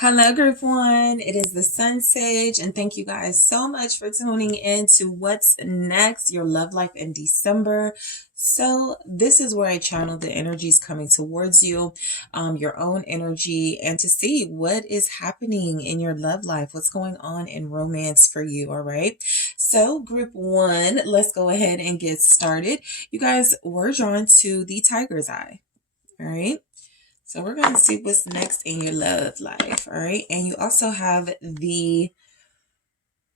Hello, group one. It is the SunSage, and thank you guys so much for tuning in to What's Next, your love life in December. So this is where I channel the energies coming towards you, your own energy, and to see what is happening in your love life, what's going on in romance for you. All right. So group one, let's go ahead and get started. You guys were drawn to the tiger's eye. All right. So we're going to see what's next in your love life, all right? And you also have the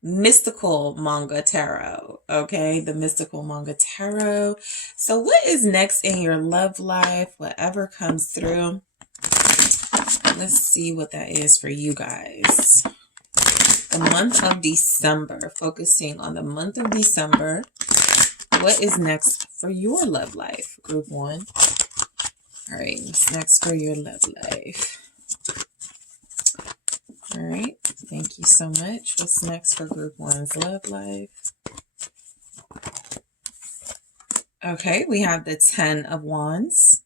mystical manga tarot, okay? The mystical manga tarot. So what is next in your love life? Whatever comes through. Let's see what that is for you guys. The month of December, focusing on the month of December. What is next for your love life, group one? All right, what's next for your love life? All right, thank you so much. What's next for group one's love life? Okay, we have the 10 of Wands.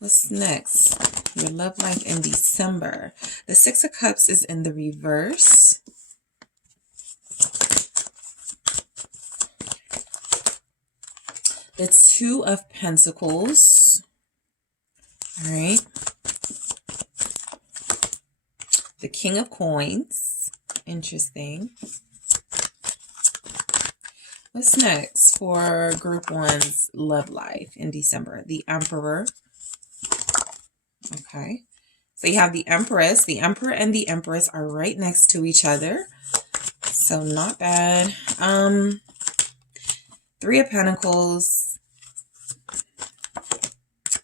What's next? Your love life in December. The 6 of Cups is in the reverse. The 2 of Pentacles. All right. The King of Coins. Interesting. What's next for group one's love life in December? The Emperor. Okay. So you have the Empress. The Emperor and the Empress are right next to each other. So not bad. 3 of Pentacles.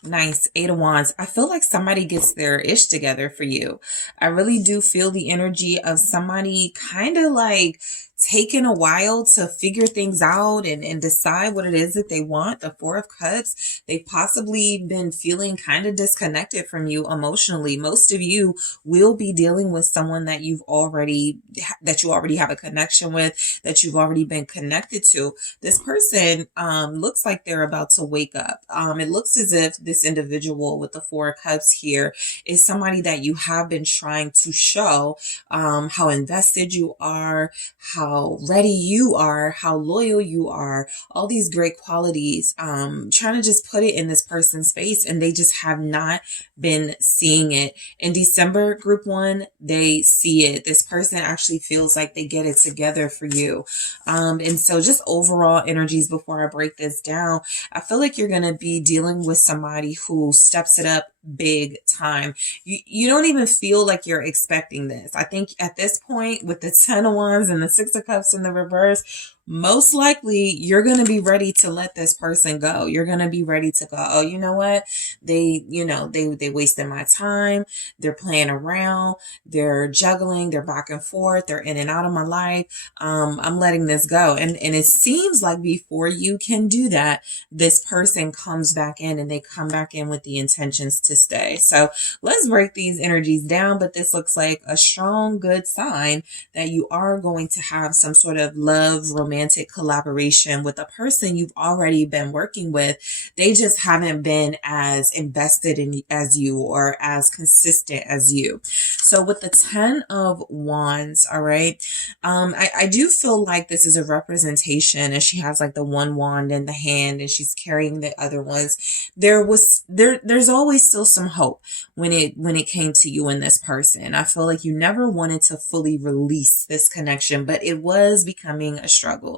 Nice. 8 of Wands. I feel like somebody gets their ish together for you. I really do feel the energy of somebody kind of like taking a while to figure things out and decide what it is that they want. The 4 of Cups, they've possibly been feeling kind of disconnected from you emotionally. Most of you will be dealing with someone that you already have a connection with, that you've already been connected to. This person looks like they're about to wake up. It looks as if this individual with the 4 of Cups here is somebody that you have been trying to show how invested you are, how ready you are, how loyal you are, all these great qualities, trying to just put it in this person's face, and they just have not been seeing it. In December, group one, they see it. This person actually feels like they get it together for you. And so just overall energies before I break this down, I feel like you're going to be dealing with somebody who steps it up big time. You don't even feel like you're expecting this. I think at this point with the 10 of Wands and the 6 of Cups in the reverse, most likely you're going to be ready to let this person go. You're going to be ready to go, oh, you know what? They wasted my time. They're playing around. They're juggling. They're back and forth. They're in and out of my life. I'm letting this go. And it seems like before you can do that, this person comes back in and they come back in with the intentions to stay. So let's break these energies down. But this looks like a strong, good sign that you are going to have some sort of love, romantic collaboration with a person you've already been working with. They just haven't been as invested in as you or as consistent as you. So with the 10 of Wands, all right, I do feel like this is a representation, and she has like the one wand in the hand and she's carrying the other ones. There's always still some hope when it came to you and this person. I feel like you never wanted to fully release this connection, but it was becoming a struggle.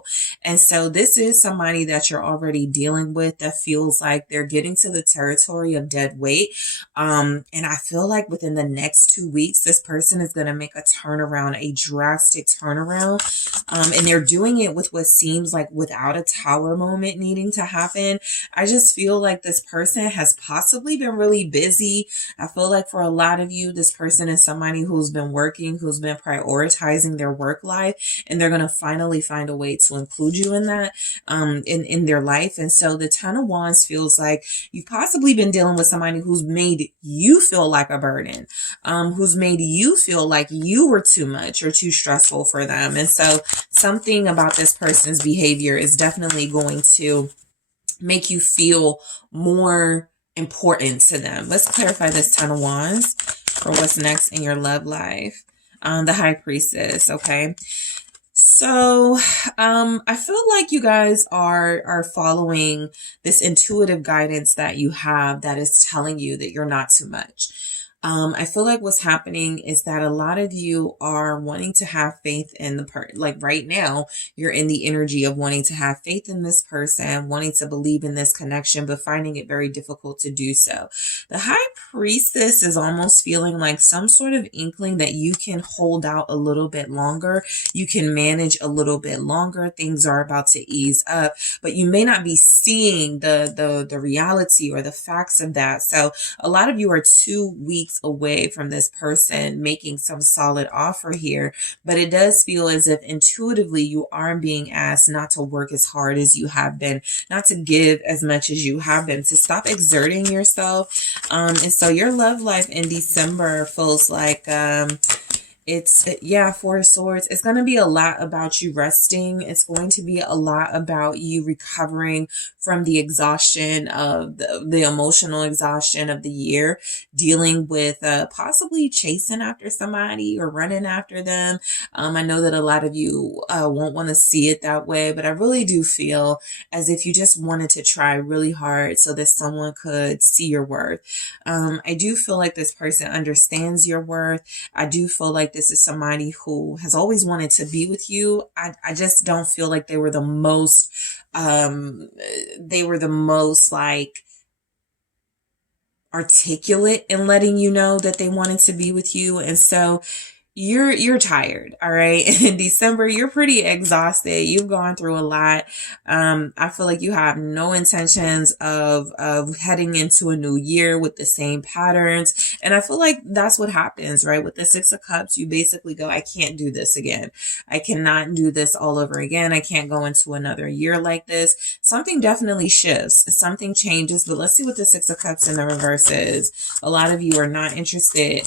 And so this is somebody that you're already dealing with that feels like they're getting to the territory of dead weight. And I feel like within the next 2 weeks, this person is going to make a turnaround, a drastic turnaround. And they're doing it with what seems like without a tower moment needing to happen. I just feel like this person has possibly been really busy. I feel like for a lot of you, this person is somebody who's been working, who's been prioritizing their work life, and they're going to finally find a way to include you in that, in their life. And so the 10 of Wands feels like you've possibly been dealing with somebody who's made you feel like a burden, who's made you feel like you were too much or too stressful for them. And so something about this person's behavior is definitely going to make you feel more important to them. Let's clarify this 10 of Wands. for what's next in your love life. The High Priestess, okay? So, I feel like you guys are following this intuitive guidance that you have that is telling you that you're not too much. I feel like what's happening is that a lot of you are wanting to have faith in the like right now, you're in the energy of wanting to have faith in this person, wanting to believe in this connection, but finding it very difficult to do so. The High Priestess is almost feeling like some sort of inkling that you can hold out a little bit longer. You can manage a little bit longer. Things are about to ease up, but you may not be seeing the reality or the facts of that. So a lot of you are 2 weeks away from this person making some solid offer here, but it does feel as if intuitively you are being asked not to work as hard as you have been, not to give as much as you have been, to stop exerting yourself. And so your love life in December feels like yeah, Four of Swords. It's going to be a lot about you resting. It's going to be a lot about you recovering from the exhaustion of the emotional exhaustion of the year, dealing with possibly chasing after somebody or running after them. I know that a lot of you won't want to see it that way, but I really do feel as if you just wanted to try really hard so that someone could see your worth. I do feel like this person understands your worth. I do feel like this is somebody who has always wanted to be with you. I just don't feel like they were the most like articulate in letting you know that they wanted to be with you. And so you're tired, all right? In December, you're pretty exhausted. You've gone through a lot. I feel like you have no intentions of heading into a new year with the same patterns. And I feel like that's what happens, right? With the Six of Cups, you basically go, I can't do this again. I cannot do this all over again. I can't go into another year like this. Something definitely shifts. Something changes. But let's see what the Six of Cups in the reverse is. A lot of you are not interested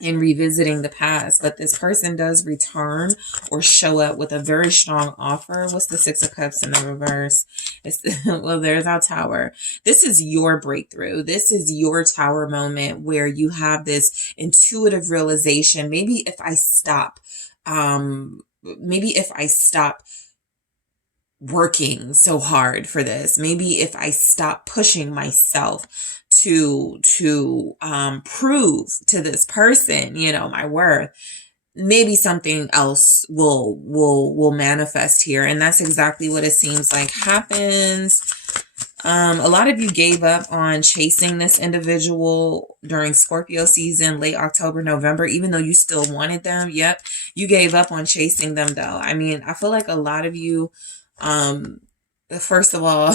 in revisiting the past, but this person does return or show up with a very strong offer. What's the Six of Cups in the reverse? Well, there's our Tower. This is your breakthrough. This is your Tower moment where you have this intuitive realization. Maybe if I stop working so hard for this, maybe if I stop pushing myself to prove to this person, you know, my worth, maybe something else will manifest here. And that's exactly what it seems like happens. A lot of you gave up on chasing this individual during Scorpio season, late October, November, even though you still wanted them. Yep, you gave up on chasing them though. I mean, I feel like a lot of you, first of all,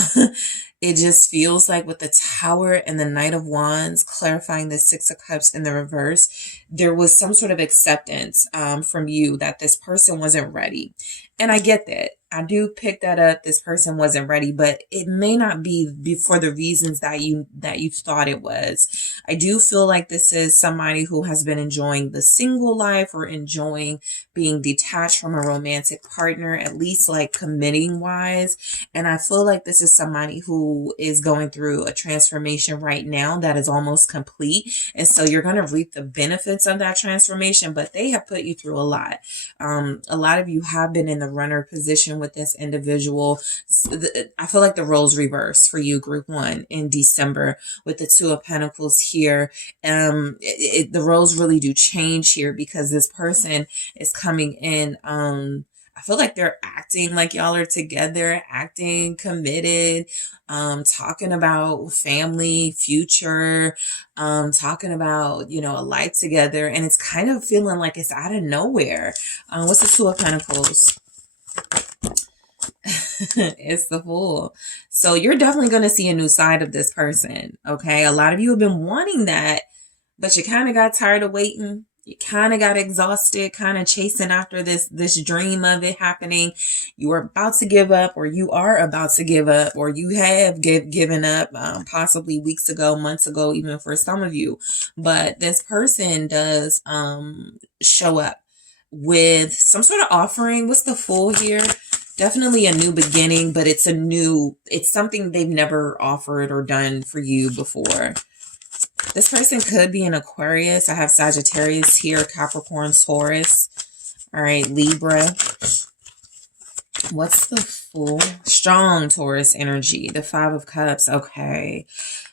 it just feels like with the Tower and the Knight of Wands, clarifying the Six of Cups in the reverse, there was some sort of acceptance from you that this person wasn't ready. And I get that. I do pick that up. This person wasn't ready, but it may not be for the reasons that you thought it was. I do feel like this is somebody who has been enjoying the single life or enjoying being detached from a romantic partner, at least like committing wise. And I feel like this is somebody who is going through a transformation right now that is almost complete. And so you're going to reap the benefits of that transformation, but they have put you through a lot. A lot of you have been in the runner position with this individual. I feel like the roles reverse for you, group one, in December with the Two of Pentacles here. The roles really do change here because this person is coming in. I feel like they're acting like y'all are together, acting committed, talking about family, future, talking about, you know, a life together. And it's kind of feeling like it's out of nowhere. What's the Two of Pentacles? It's the Fool. So you're definitely going to see a new side of this person. Okay. A lot of you have been wanting that, but you kind of got tired of waiting. You kind of got exhausted, kind of chasing after this dream of it happening. You are about to give up, or you are about to give up, or you have given up, possibly weeks ago, months ago, even for some of you. But this person does show up with some sort of offering. What's the Fool here? Definitely a new beginning, but it's something they've never offered or done for you before. This person could be an Aquarius. I have Sagittarius here, Capricorn, Taurus. All right, Libra. What's the Fool? Strong Taurus energy. The Five of Cups. Okay.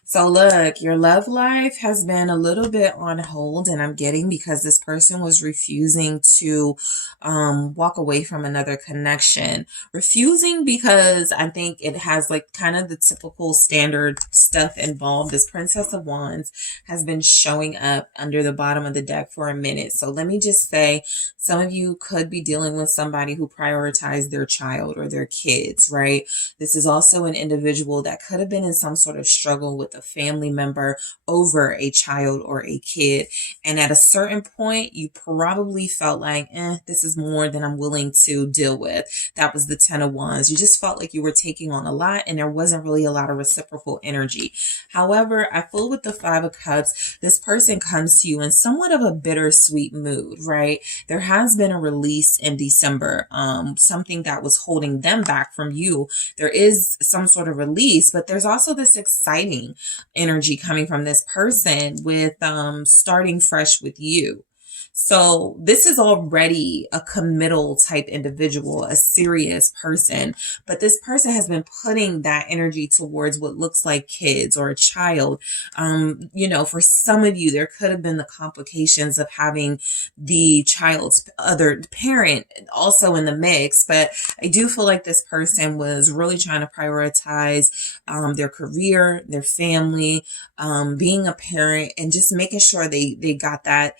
So look, your love life has been a little bit on hold, and I'm getting because this person was refusing to walk away from another connection. Refusing because I think it has like kind of the typical standard stuff involved. This Princess of Wands has been showing up under the bottom of the deck for a minute. So let me just say, some of you could be dealing with somebody who prioritized their child or their kids, right? This is also an individual that could have been in some sort of struggle with a family member over a child or a kid. And at a certain point, you probably felt like, this is more than I'm willing to deal with. That was the Ten of Wands. You just felt like you were taking on a lot and there wasn't really a lot of reciprocal energy. However, I feel with the Five of Cups, this person comes to you in somewhat of a bittersweet mood, right? There has been a release in December, something that was holding them back from you. There is some sort of release, but there's also this exciting energy coming from this person with starting fresh with you. So this is already a committal type individual, a serious person, but this person has been putting that energy towards what looks like kids or a child. For some of you, there could have been the complications of having the child's other parent also in the mix, but I do feel like this person was really trying to prioritize their career, their family, being a parent, and just making sure they got that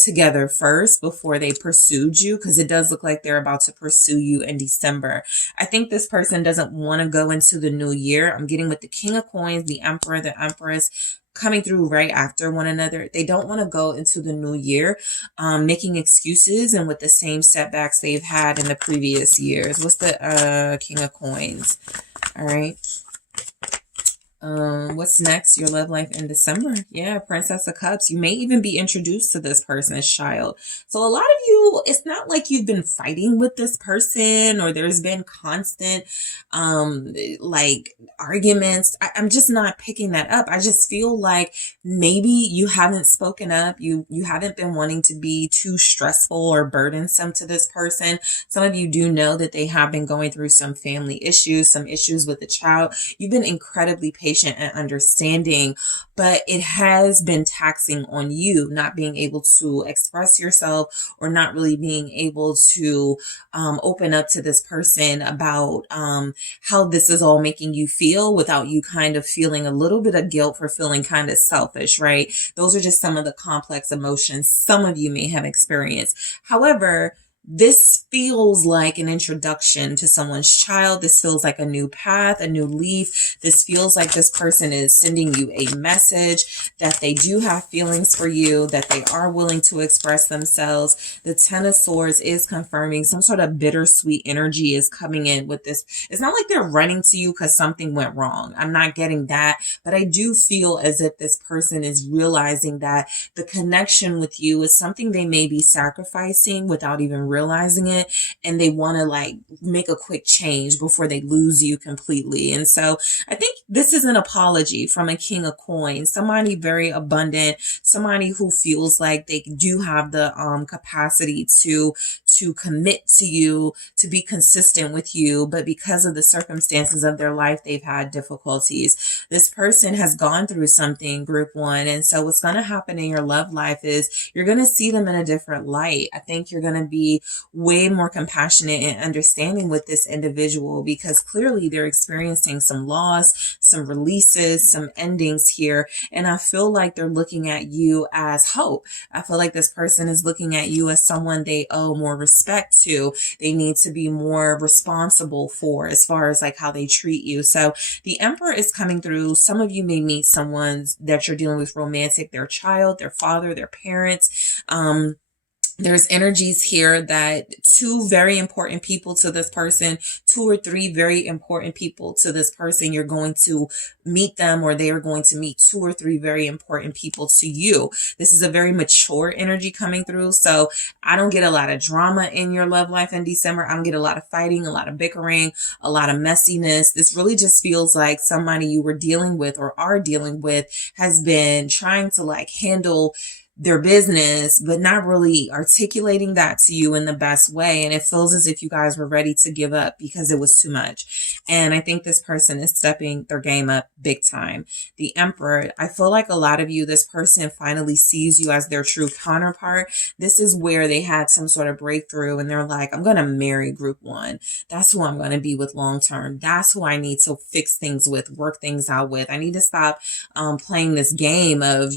together first before they pursued you, because it does look like they're about to pursue you in December. I think this person doesn't want to go into the new year. I'm getting with the King of Coins, the Emperor, the Empress coming through right after one another. They don't want to go into the new year making excuses and with the same setbacks they've had in the previous years. What's the King of Coins? All right. What's next? Your love life in December. Yeah, Princess of Cups. You may even be introduced to this person's child. So a lot of you, it's not like you've been fighting with this person or there's been constant like arguments. I'm just not picking that up. I just feel like maybe you haven't spoken up. You haven't been wanting to be too stressful or burdensome to this person. Some of you do know that they have been going through some family issues, some issues with the child. You've been incredibly patient and understanding, but it has been taxing on you not being able to express yourself or not really being able to open up to this person about how this is all making you feel without you kind of feeling a little bit of guilt for feeling kind of selfish, right? Those are just some of the complex emotions some of you may have experienced. However, this feels like an introduction to someone's child. This feels like a new path, a new leaf. This feels like this person is sending you a message that they do have feelings for you, that they are willing to express themselves. The Ten of Swords is confirming some sort of bittersweet energy is coming in with this. It's not like they're running to you because something went wrong. I'm not getting that, but I do feel as if this person is realizing that the connection with you is something they may be sacrificing without even realizing it, and they want to like make a quick change before they lose you completely. And so I think this is an apology from a King of Coins, somebody very abundant, somebody who feels like they do have the capacity to commit to you, to be consistent with you, but because of the circumstances of their life, they've had difficulties. This person has gone through something, group one, and so what's going to happen in your love life is you're going to see them in a different light. I think you're going to be way more compassionate and understanding with this individual because clearly they're experiencing some loss, some releases, some endings here, and I feel like they're looking at you as hope. I feel like this person is looking at you as someone they owe more respect to, they need to be more responsible for as far as like how they treat you. So the Emperor is coming through. Some of you may meet someone that you're dealing with romantic, their child, their father, their parents, There's energies here that two very important people to this person, two or three very important people to this person, you're going to meet them, or they are going to meet two or three very important people to you. This is a very mature energy coming through. So I don't get a lot of drama in your love life in December. I don't get a lot of fighting, a lot of bickering, a lot of messiness. This really just feels like somebody you were dealing with or are dealing with has been trying to like handle their business, but not really articulating that to you in the best way. And it feels as if you guys were ready to give up because it was too much. And I think this person is stepping their game up big time. The Emperor, I feel like a lot of you, this person finally sees you as their true counterpart. This is where they had some sort of breakthrough and they're like, I'm going to marry group one. That's who I'm going to be with long term. That's who I need to fix things with, work things out with. I need to stop playing this game of,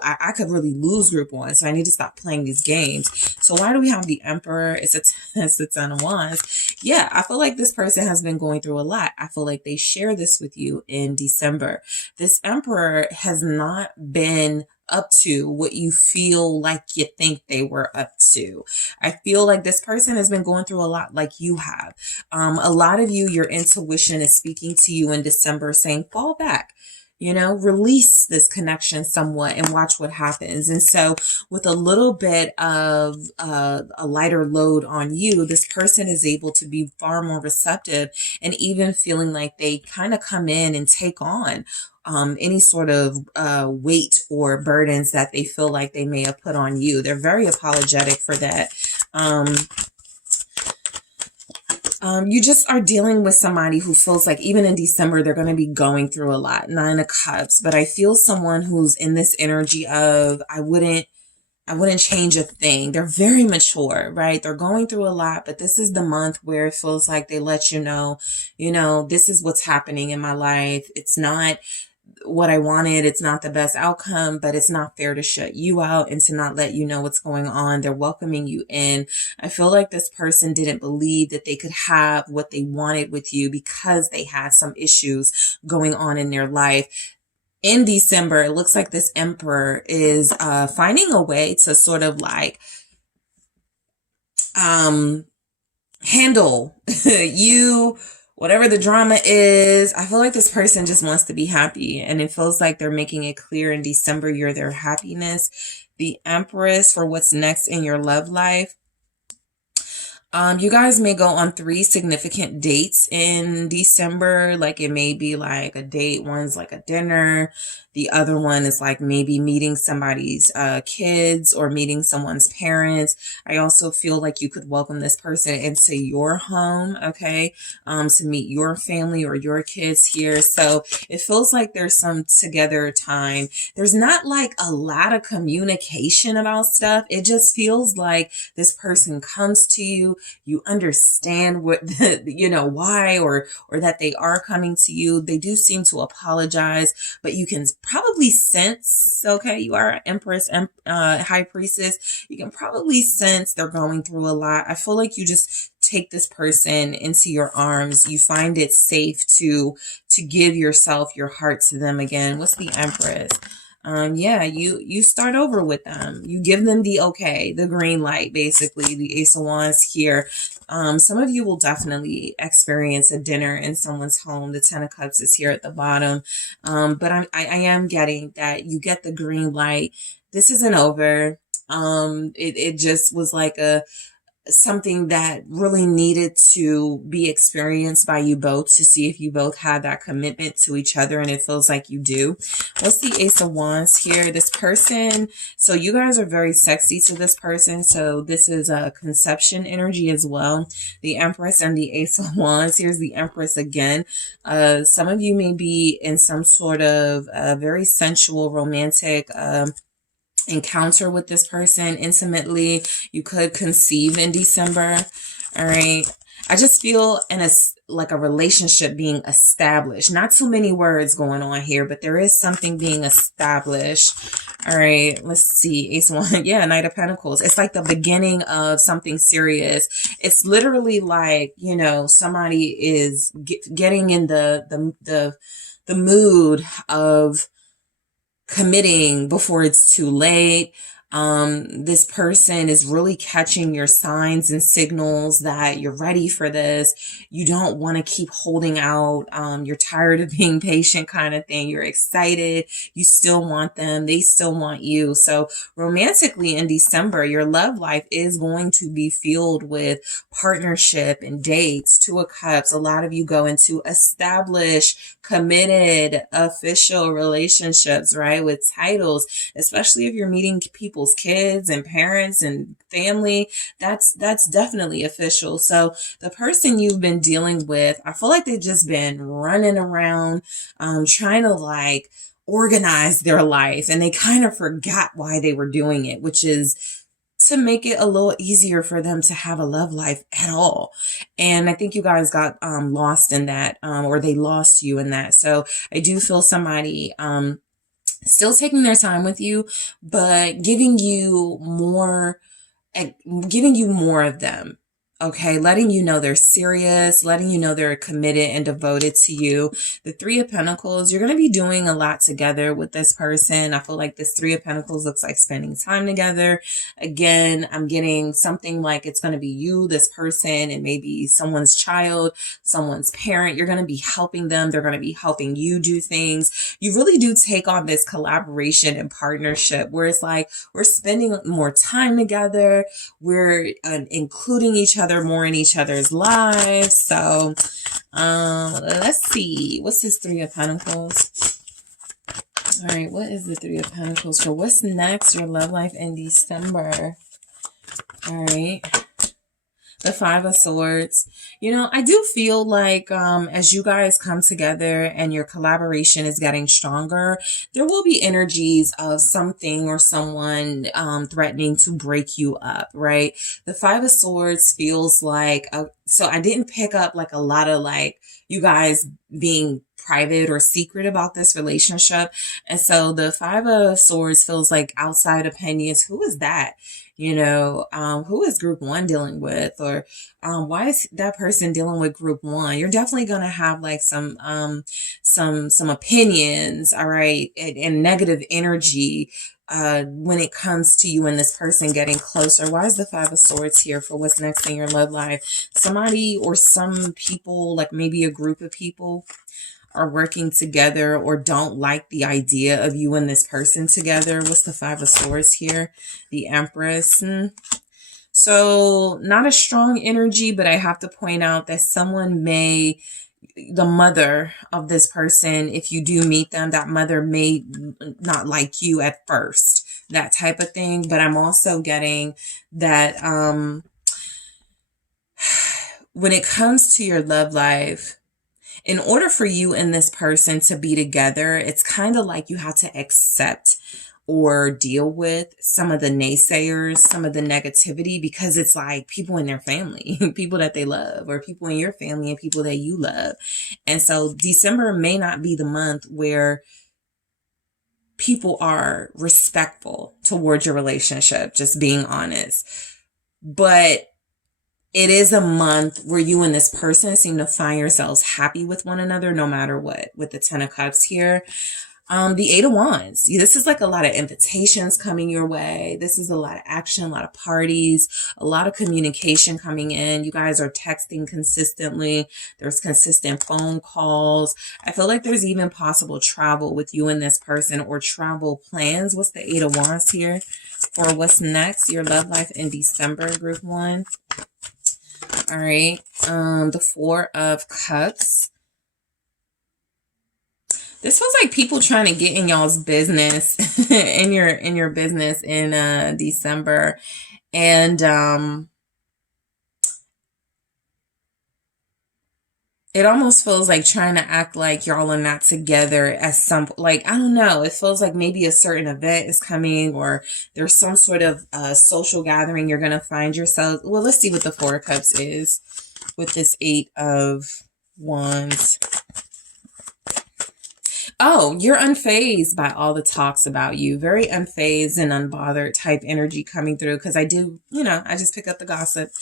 I could really lose group one, so I need to stop playing these games. So why do we have the Emperor? It's the 10 of Wands. Yeah, I feel like this person has been going through a lot. I feel like they share this with you in December. This Emperor has not been up to what you feel like you think they were up to. I feel like this person has been going through a lot like you have. A lot of you, your intuition is speaking to you in December saying, fall back. Release this connection somewhat and watch what happens. And so with a little bit of a lighter load on you, this person is able to be far more receptive and even feeling like they kind of come in and take on any sort of weight or burdens that they feel like they may have put on you. They're very apologetic for that. You just are dealing with somebody who feels like even in December, they're going to be going through a lot. 9 of Cups. But I feel someone who's in this energy of, I wouldn't change a thing. They're very mature, right? They're going through a lot, but this is the month where it feels like they let you know, this is what's happening in my life. It's not what I wanted. It's not the best outcome, but it's not fair to shut you out and to not let you know what's going on. They're welcoming you in. I feel like this person didn't believe that they could have what they wanted with you because they had some issues going on in their life. In December, it looks like this Emperor is finding a way to sort of like handle you, whatever the drama is. I feel like this person just wants to be happy, and it feels like they're making it clear in December you're their happiness. The Empress for what's next in your love life. You guys may go on 3 significant dates in December. Like it may be like a date. One's like a dinner. The other one is like maybe meeting somebody's kids or meeting someone's parents. I also feel like you could welcome this person into your home, okay, to meet your family or your kids here. So it feels like there's some together time. There's not like a lot of communication about stuff. It just feels like this person comes to you. You understand what, why or that they are coming to you. They do seem to apologize, but you can probably sense, okay, you are an Empress, High Priestess. You can probably sense they're going through a lot. I feel like you just take this person into your arms. You find it safe to give yourself, your heart to them again. What's the Empress? You start over with them. You give them the okay, the green light, basically, the Ace of Wands here. Some of you will definitely experience a dinner in someone's home. The 10 of Cups is here at the bottom. But I am getting that you get the green light. This isn't over. It just was like something that really needed to be experienced by you both to see if you both had that commitment to each other, and it feels like you do. What's the Ace of Wands here? This person, so you guys are very sexy to this person, so this is a conception energy as well. The Empress and the Ace of Wands. Here's the Empress again. Some of you may be in some sort of very sensual, romantic encounter with this person intimately. You could conceive in December. All right. I just feel like a relationship being established. Not too many words going on here, but there is something being established. All right. Let's see. Ace one. Yeah. Knight of Pentacles. It's like the beginning of something serious. It's literally like, somebody is getting in the mood of committing before it's too late. This person is really catching your signs and signals that you're ready for this. You don't want to keep holding out. You're tired of being patient kind of thing. You're excited. You still want them. They still want you. So romantically in December, your love life is going to be filled with partnership and dates. Two of Cups. A lot of you go into established, committed, official relationships, right? With titles, especially if you're meeting people's kids and parents and family, that's definitely official. So the person you've been dealing with, I feel like they've just been running around, trying to like organize their life, and they kind of forgot why they were doing it, which is to make it a little easier for them to have a love life at all. And I think you guys got lost in that, or they lost you in that. So I do feel somebody still taking their time with you, but giving you more of them. Okay, letting you know they're serious, letting you know they're committed and devoted to you. The Three of Pentacles, you're going to be doing a lot together with this person. I feel like this Three of Pentacles looks like spending time together. Again, I'm getting something like it's going to be you, this person, and maybe someone's child, someone's parent. You're going to be helping them. They're going to be helping you do things. You really do take on this collaboration and partnership where it's like we're spending more time together. We're including each other more in each other's lives. So let's see, what's this Three of Pentacles? All right, what is the Three of Pentacles for what's next, your love life in December? All right, the Five of Swords. You know, I do feel like as you guys come together and your collaboration is getting stronger, there will be energies of something or someone threatening to break you up, right? The Five of Swords feels like, so I didn't pick up like a lot of like you guys being private or secret about this relationship. And so the Five of Swords feels like outside opinions. Who is that? You know, who is group one dealing with, or why is that person dealing with group one? You're definitely going to have like some opinions, all right, and negative energy when it comes to you and this person getting closer. Why is the Five of Swords here for what's next in your love life? Somebody or some people, like maybe a group of people, are working together or don't like the idea of you and this person together. What's the Five of Swords here? The Empress. So not a strong energy, but I have to point out that someone may, the mother of this person, if you do meet them, that mother may not like you at first, that type of thing. But I'm also getting that when it comes to your love life, in order for you and this person to be together, it's kind of like you have to accept or deal with some of the naysayers, some of the negativity, because it's like people in their family, people that they love, or people in your family and people that you love. And so December may not be the month where people are respectful towards your relationship, just being honest. But it is a month where you and this person seem to find yourselves happy with one another, no matter what, with the Ten of Cups here. The Eight of Wands. This is like a lot of invitations coming your way. This is a lot of action, a lot of parties, a lot of communication coming in. You guys are texting consistently. There's consistent phone calls. I feel like there's even possible travel with you and this person, or travel plans. What's the Eight of Wands here for what's next? Your love life in December, group one. All right. The Four of Cups. This feels like people trying to get in y'all's business, in your business in December. And it almost feels like trying to act like y'all are not together at some, like, I don't know. It feels like maybe a certain event is coming, or there's some sort of social gathering you're going to find yourself. Well, let's see what the Four of Cups is with this Eight of Wands. Oh, you're unfazed by all the talks about you. Very unfazed and unbothered type energy coming through. Because I do, I just pick up the gossip.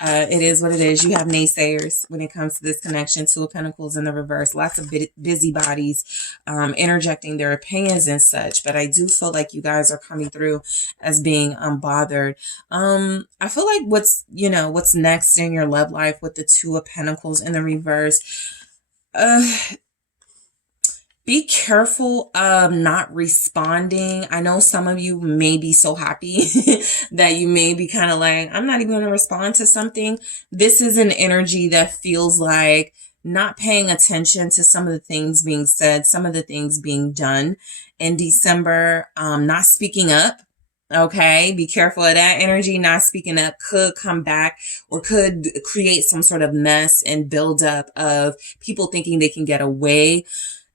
It is what it is. You have naysayers when it comes to this connection. Two of Pentacles in the reverse. Lots of busybodies interjecting their opinions and such. But I do feel like you guys are coming through as being unbothered. I feel like what's next in your love life with the Two of Pentacles in the reverse. Be careful of not responding. I know some of you may be so happy that you may be kind of like, I'm not even going to respond to something. This is an energy that feels like not paying attention to some of the things being said, some of the things being done in December, not speaking up. Okay, be careful of that energy. Not speaking up could come back or could create some sort of mess and buildup of people thinking they can get away.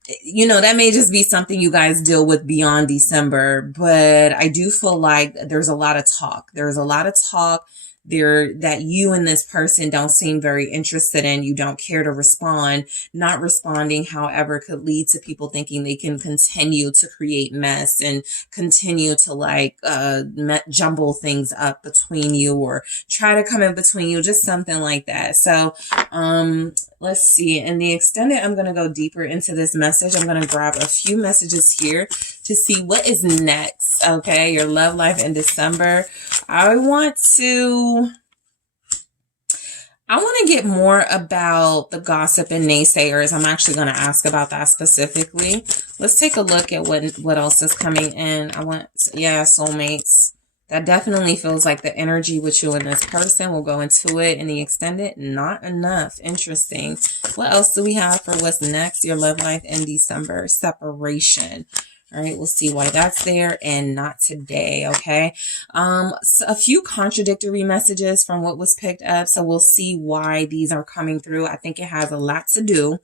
That may just be something you guys deal with beyond December, but I do feel like there's a lot of talk. There's a lot of talk there that you and this person don't seem very interested in. You don't care to respond. Not responding, however, could lead to people thinking they can continue to create mess and continue to jumble things up between you or try to come in between you, just something like that. So, let's see. In the extended, I'm going to go deeper into this message. I'm going to grab a few messages here to see what is next. Okay, your love life in December. I want to get more about the gossip and naysayers. I'm actually going to ask about that specifically. Let's take a look at what else is coming in. Soulmates. That definitely feels like the energy with you and this person. We'll go into it in the extended. Not enough. Interesting. What else do we have for what's next? Your love life in December. Separation. All right, we'll see why that's there and not today, okay? So a few contradictory messages from what was picked up, so we'll see why these are coming through. I think it has a lot to do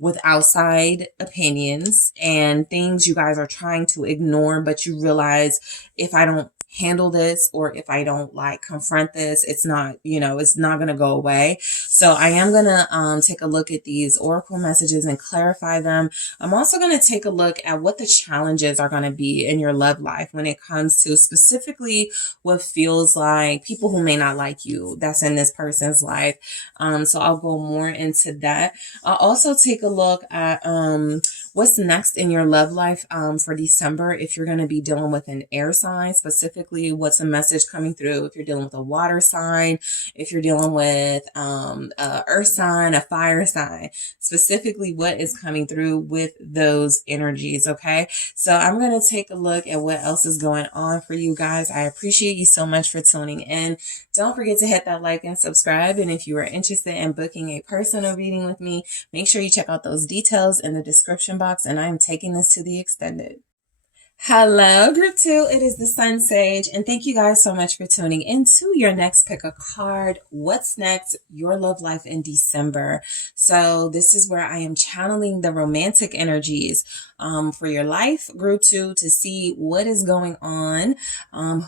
with outside opinions and things you guys are trying to ignore, but you realize if I don't handle this or if I don't confront this, it's not going to go away. So I am going to take a look at these oracle messages and clarify them. I'm also going to take a look at what the challenges are going to be in your love life when it comes to specifically what feels like people who may not like you that's in this person's life. So I'll go more into that. I'll also take a look at what's next in your love life for December if you're going to be dealing with an air sign. Specifically, what's a message coming through if you're dealing with a water sign, if you're dealing with a earth sign, a fire sign. Specifically, what is coming through with those energies, okay? So I'm going to take a look at what else is going on for you guys. I appreciate you so much for tuning in. Don't forget to hit that like and subscribe. And if you are interested in booking a personal reading with me, make sure you check out those details in the description box. And I'm taking this to the extended. Hello, group 2. It is the Sun Sage, and thank you guys so much for tuning into your next pick a card. What's next? Your love life in December. So this is where I am channeling the romantic energies for your life, group 2, to see what is going on.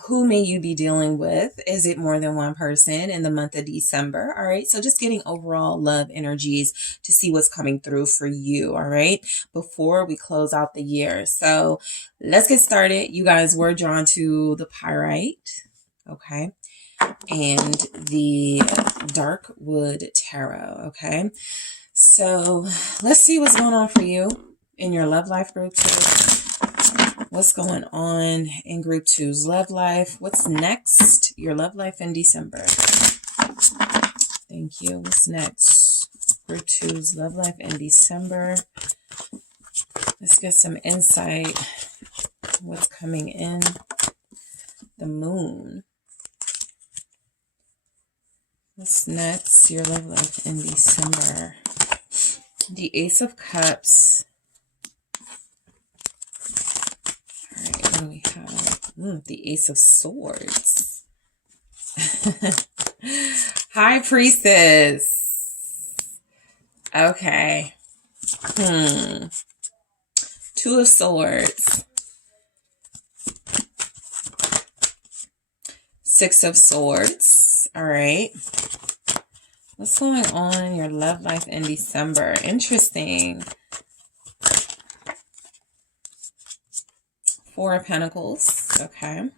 Who may you be dealing with? Is it more than one person in the month of December? All right. So just getting overall love energies to see what's coming through for you. All right. Before we close out the year. So let's get started. You guys were drawn to the Pyrite, okay, and the Dark Wood Tarot, okay? So let's see what's going on for you in your love life, group 2. What's going on in group 2's love life? What's next? Your love life in December. Thank you. What's next? Group 2's love life in December. Let's get some insight. What's coming in? The Moon. What's next? Your love life in December. The Ace of Cups. All right, what do we have? The Ace of Swords. High Priestess. Okay. Two of Swords. Six of Swords. All right. What's going on in your love life in December? Interesting. Four of Pentacles. Okay.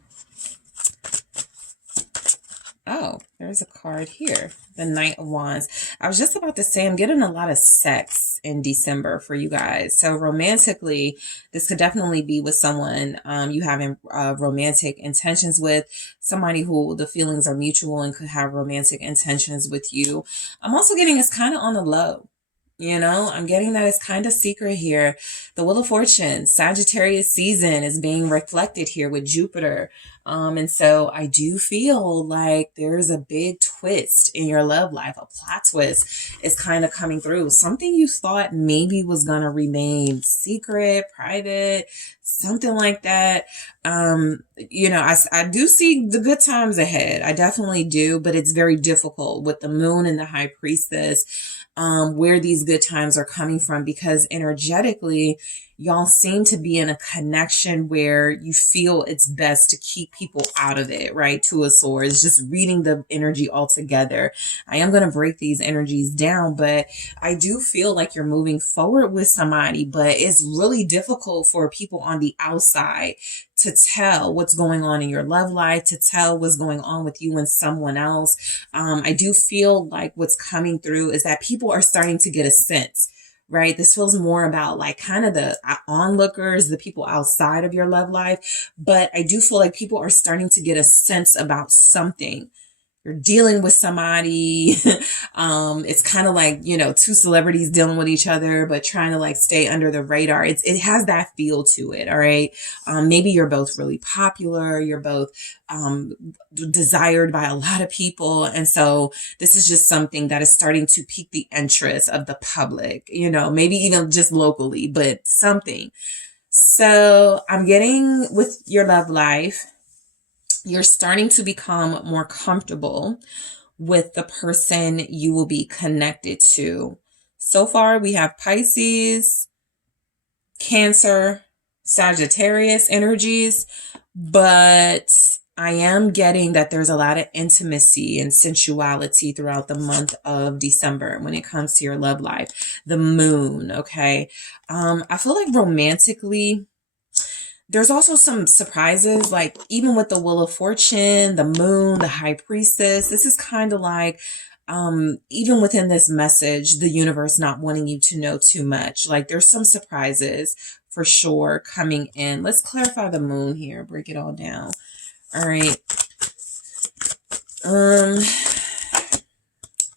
Oh, there's a card here. The Knight of Wands. I was just about to say, I'm getting a lot of sex in December for you guys. So romantically, this could definitely be with someone you having romantic intentions with, somebody who the feelings are mutual and could have romantic intentions with you. I'm also getting it's kind of on the low. You know, I'm getting that it's kind of secret here. The Wheel of Fortune, Sagittarius season is being reflected here with Jupiter. And so I do feel like there's a big twist in your love life. A plot twist is kind of coming through. Something you thought maybe was going to remain secret, private, something like that. You know, I do see the good times ahead. I definitely do, but it's very difficult with the Moon and the High Priestess, where these good times are coming from, because energetically, y'all seem to be in a connection where you feel it's best to keep people out of it, right? Two of Swords, just reading the energy all together. I am going to break these energies down, but I do feel like you're moving forward with somebody, but it's really difficult for people on the outside to tell what's going on in your love life, to tell what's going on with you and someone else. I do feel like what's coming through is that people are starting to get a sense, right? This feels more about like kind of the onlookers, the people outside of your love life. But I do feel like people are starting to get a sense about something. You're dealing with somebody. It's kind of like, you know, two celebrities dealing with each other, but trying to like stay under the radar. It has that feel to it. All right. Maybe you're both really popular. You're both, desired by a lot of people. And so this is just something that is starting to pique the interest of the public, you know, maybe even just locally, but something. So I'm getting with your love life, you're starting to become more comfortable with the person you will be connected to. So far, we have Pisces, Cancer, Sagittarius energies, but I am getting that there's a lot of intimacy and sensuality throughout the month of December when it comes to your love life. The Moon, okay? I feel like romantically, there's also some surprises, like even with the Wheel of Fortune, the Moon, the High Priestess. This is kind of like, even within this message, the universe not wanting you to know too much. Like there's some surprises for sure coming in. Let's clarify the Moon here, break it all down. All right.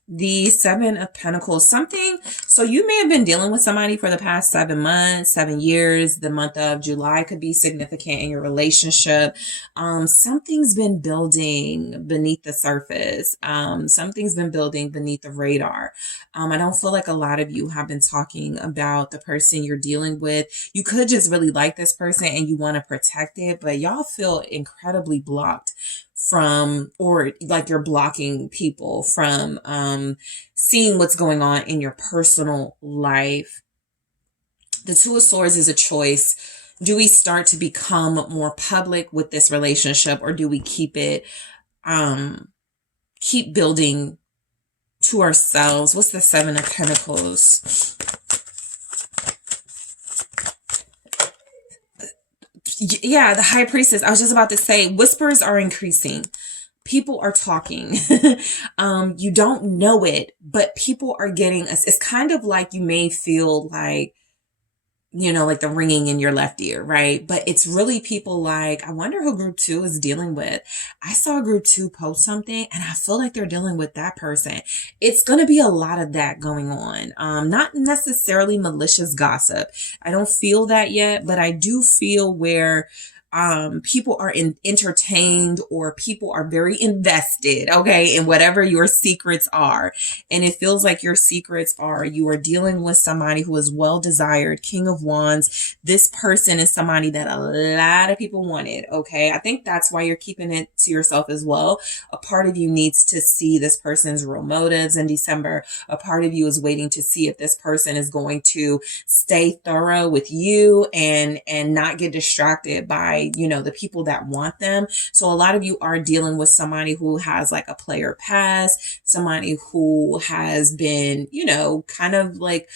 The Seven of Pentacles, something. So you may have been dealing with somebody for the past 7 months, 7 years. The month of July could be significant in your relationship. Something's been building beneath the surface. Something's been building beneath the radar. I don't feel like a lot of you have been talking about the person you're dealing with. You could just really like this person and you want to protect it, but y'all feel incredibly blocked from, or like you're blocking people from seeing what's going on in your personal life. The Two of Swords is a choice. Do we start to become more public with this relationship, or do we keep it, keep building to ourselves? What's the Seven of Pentacles? Yeah, the High Priestess. I was just about to say, whispers are increasing. People are talking. You don't know it, but people are getting us. It's kind of like you may feel like, you know, like the ringing in your left ear, right? But it's really people like, I wonder who group 2 is dealing with. I saw group 2 post something and I feel like they're dealing with that person. It's going to be a lot of that going on. Not necessarily malicious gossip. I don't feel that yet, but I do feel where people are entertained, or people are very invested, okay, in whatever your secrets are. And it feels like your secrets are, you are dealing with somebody who is well desired, King of Wands. This person is somebody that a lot of people wanted, okay? I think that's why you're keeping it to yourself as well. A part of you needs to see this person's real motives in December. A part of you is waiting to see if this person is going to stay thorough with you and not get distracted by, you know, the people that want them. So a lot of you are dealing with somebody who has like a player past, somebody who has been, you know, kind of like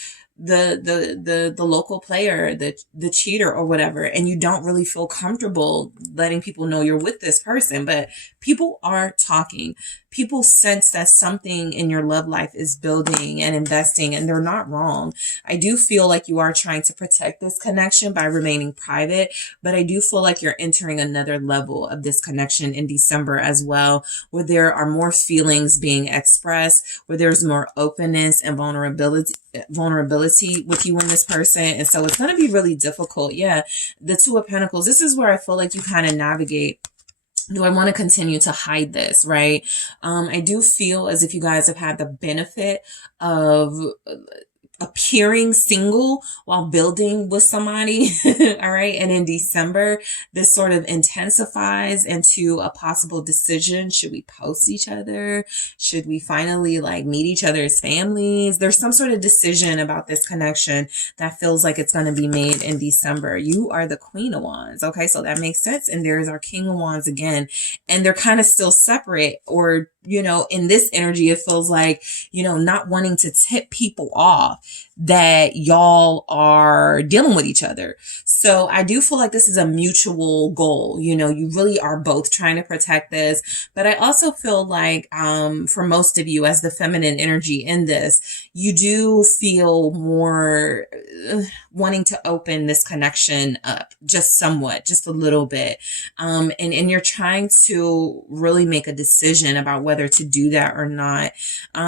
the local player, the cheater or whatever, and you don't really feel comfortable letting people know you're with this person. But people are talking. People sense that something in your love life is building and investing, and they're not wrong. I do feel like you are trying to protect this connection by remaining private, but I do feel like you're entering another level of this connection in December as well, where there are more feelings being expressed, where there's more openness and vulnerability with you and this person. And so it's going to be really difficult. Yeah, the Two of Pentacles, this is where I feel like you kind of navigate. Do I want to continue to hide this, right? I do feel as if you guys have had the benefit of appearing single while building with somebody. All right. And in December, this sort of intensifies into a possible decision. Should we post each other? Should we finally like meet each other's families? There's some sort of decision about this connection that feels like it's going to be made in December. You are the Queen of Wands. Okay. So that makes sense. And there's our King of Wands again, and they're kind of still separate, or, you know, in this energy, it feels like, you know, not wanting to tip people off that y'all are dealing with each other. So I do feel like this is a mutual goal. You know, you really are both trying to protect this. But I also feel like for most of you, as the feminine energy in this, you do feel more wanting to open this connection up just somewhat, just a little bit. And you're trying to really make a decision about whether to do that or not.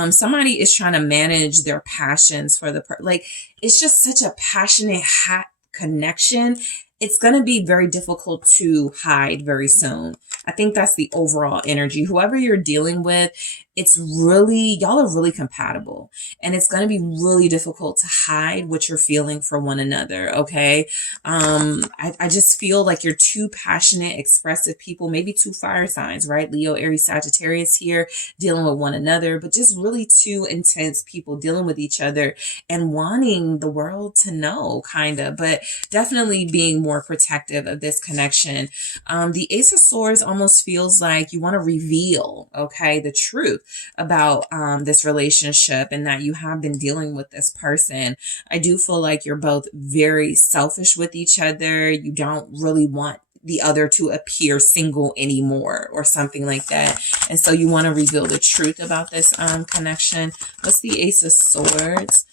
Somebody is trying to manage their passions for the like, it's just such a passionate, hot connection. It's going to be very difficult to hide very soon. I think that's the overall energy. Whoever you're dealing with, it's really, y'all are really compatible, and it's going to be really difficult to hide what you're feeling for one another. Okay. I just feel like you're two passionate, expressive people, maybe two fire signs, right? Leo, Aries, Sagittarius here, dealing with one another, but just really two intense people dealing with each other and wanting the world to know, kind of, but definitely being more protective of this connection. The Ace of Swords almost feels like you want to reveal, okay, the truth about this relationship, and that you have been dealing with this person. I do feel like you're both very selfish with each other. You don't really want the other to appear single anymore or something like that. And so you want to reveal the truth about this connection. What's the Ace of Swords?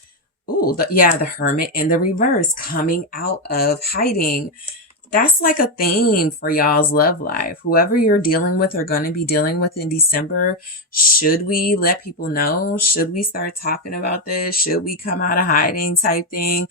Oh, the Hermit in the reverse, coming out of hiding. That's like a theme for y'all's love life. Whoever you're dealing with or going to be dealing with in December, should we let people know? Should we start talking about this? Should we come out of hiding type thing?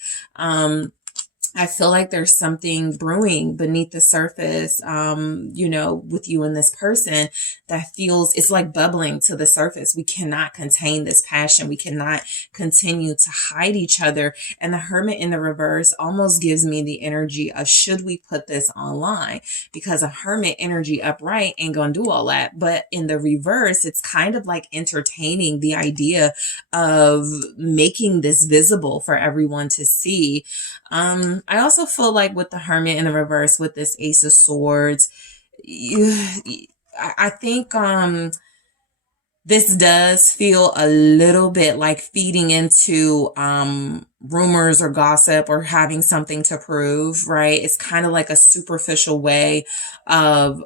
I feel like there's something brewing beneath the surface, you know, with you and this person that feels, it's like bubbling to the surface. We cannot contain this passion. We cannot continue to hide each other. And the Hermit in the reverse almost gives me the energy of, should we put this online? Because a Hermit energy upright ain't gonna do all that. But in the reverse, it's kind of like entertaining the idea of making this visible for everyone to see. I also feel like with the Hermit in the reverse, with this Ace of Swords, I think this does feel a little bit like feeding into rumors or gossip or having something to prove, right? It's kind of like a superficial way of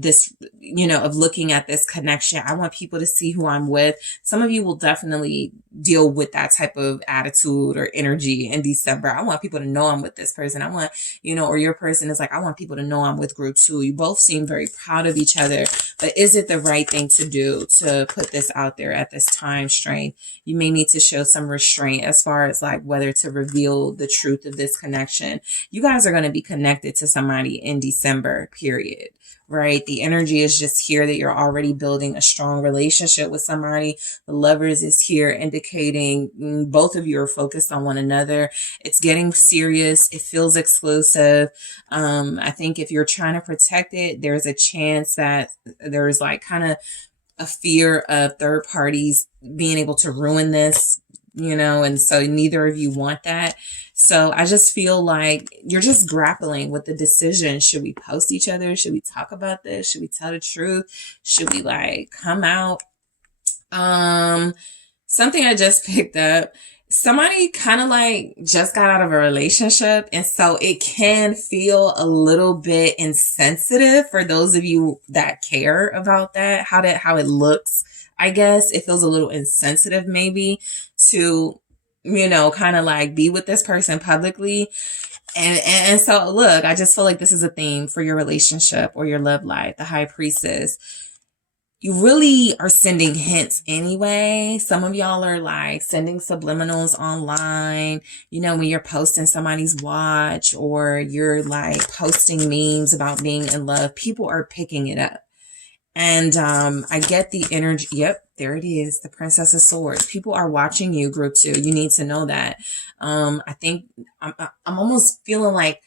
this, you know, of looking at this connection. I want people to see who I'm with. Some of you will definitely deal with that type of attitude or energy in December. I want people to know I'm with this person. I want, you know, or your person is like, I want people to know I'm with group 2. You both seem very proud of each other, but is it the right thing to do to put this out there at this time strain? You may need to show some restraint as far as like whether to reveal the truth of this connection. You guys are going to be connected to somebody in December, period. Right? The energy is just here that you're already building a strong relationship with somebody. The Lovers is here indicating both of you are focused on one another. It's getting serious. It feels exclusive. I think if you're trying to protect it, there's a chance that there's like kind of a fear of third parties being able to ruin this, you know, and so neither of you want that. So I just feel like you're just grappling with the decision. Should we post each other? Should we talk about this? Should we tell the truth? Should we like come out? Something I just picked up somebody kind of like just got out of a relationship, and so it can feel a little bit insensitive for those of you that care about that, how it looks. I guess it feels a little insensitive maybe to, kind of like be with this person publicly. And so look, I just feel like this is a theme for your relationship or your love life, the High Priestess. You really are sending hints anyway. Some of y'all are like sending subliminals online, when you're posting somebody's watch or you're like posting memes about being in love. People are picking it up. And I get the energy. Yep, there it is. The Princess of Swords. People are watching you, group 2. You need to know that. I think I'm almost feeling like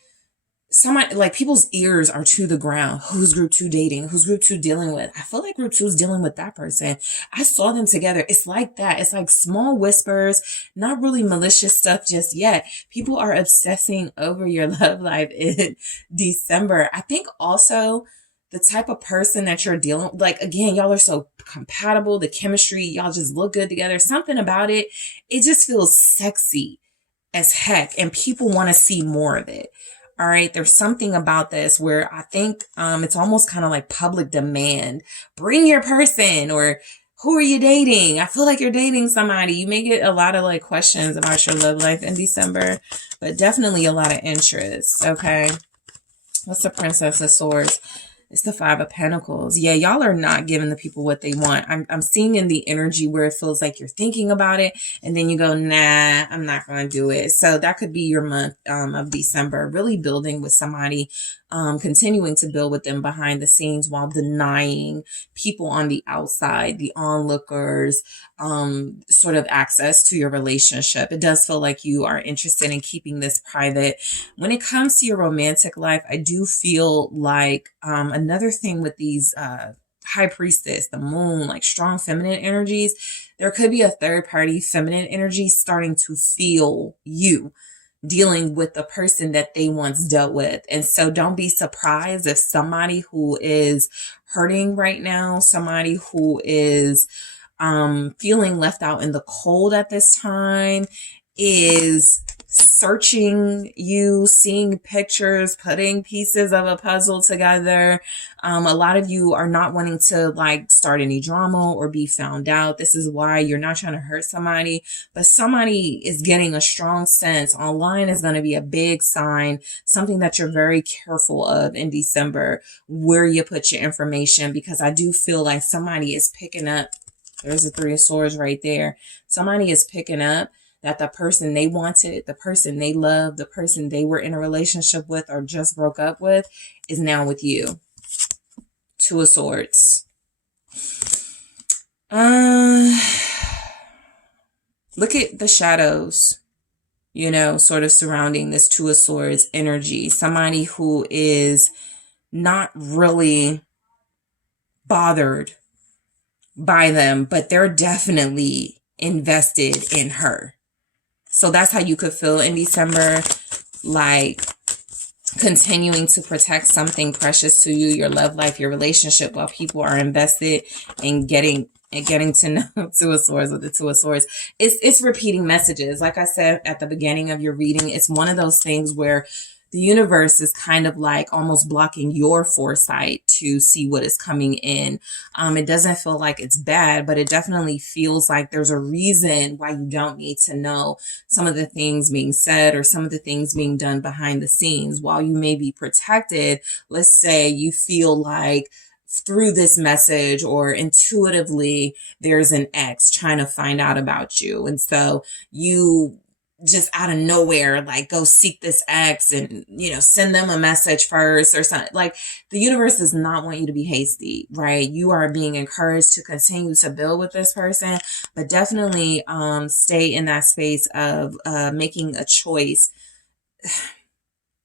somebody, like people's ears are to the ground. Who's group 2 dating? Who's group 2 dealing with? I feel like group 2 is dealing with that person. I saw them together. It's like that. It's like small whispers, not really malicious stuff just yet. People are obsessing over your love life in December. I think also the type of person that you're dealing with, like, again, y'all are so compatible. The chemistry, y'all just look good together. Something about it, it just feels sexy as heck. And people want to see more of it. All right. There's something about this where I think it's almost kind of like public demand. Bring your person, or who are you dating? I feel like you're dating somebody. You may get a lot of like questions about your love life in December, but definitely a lot of interest. Okay. What's the Princess of Swords? It's the Five of Pentacles. Yeah, y'all are not giving the people what they want. I'm seeing in the energy where it feels like you're thinking about it and then you go, nah, I'm not going to do it. So that could be your month of December, really building with somebody, continuing to build with them behind the scenes while denying people on the outside, the onlookers, sort of access to your relationship. It does feel like you are interested in keeping this private. When it comes to your romantic life, I do feel like another thing with these High Priestess, the Moon, like strong feminine energies, there could be a third party feminine energy starting to feel you dealing with the person that they once dealt with. And so don't be surprised if somebody who is hurting right now, somebody who is feeling left out in the cold at this time, is searching you, seeing pictures, putting pieces of a puzzle together. A lot of you are not wanting to like start any drama or be found out. This is why you're not trying to hurt somebody, but somebody is getting a strong sense. Online is going to be a big sign, something that you're very careful of in December, where you put your information, because I do feel like somebody is picking up. There's the Three of Swords right there. Somebody is picking up that the person they wanted, the person they loved, the person they were in a relationship with or just broke up with is now with you. Two of Swords. Look at the shadows, sort of surrounding this Two of Swords energy. Somebody who is not really bothered by them, but they're definitely invested in her. So that's how you could feel in December, like continuing to protect something precious to you, your love life, your relationship, while people are invested in getting to know Two of Swords with the Two of Swords. It's repeating messages. Like I said at the beginning of your reading, it's one of those things where the universe is kind of like almost blocking your foresight to see what is coming in. It doesn't feel like it's bad, but it definitely feels like there's a reason why you don't need to know some of the things being said or some of the things being done behind the scenes. While you may be protected, let's say you feel like through this message or intuitively there's an ex trying to find out about you. And so you just out of nowhere, like go seek this ex and, send them a message first or something. Like the universe does not want you to be hasty, right? You are being encouraged to continue to build with this person, but definitely stay in that space of making a choice.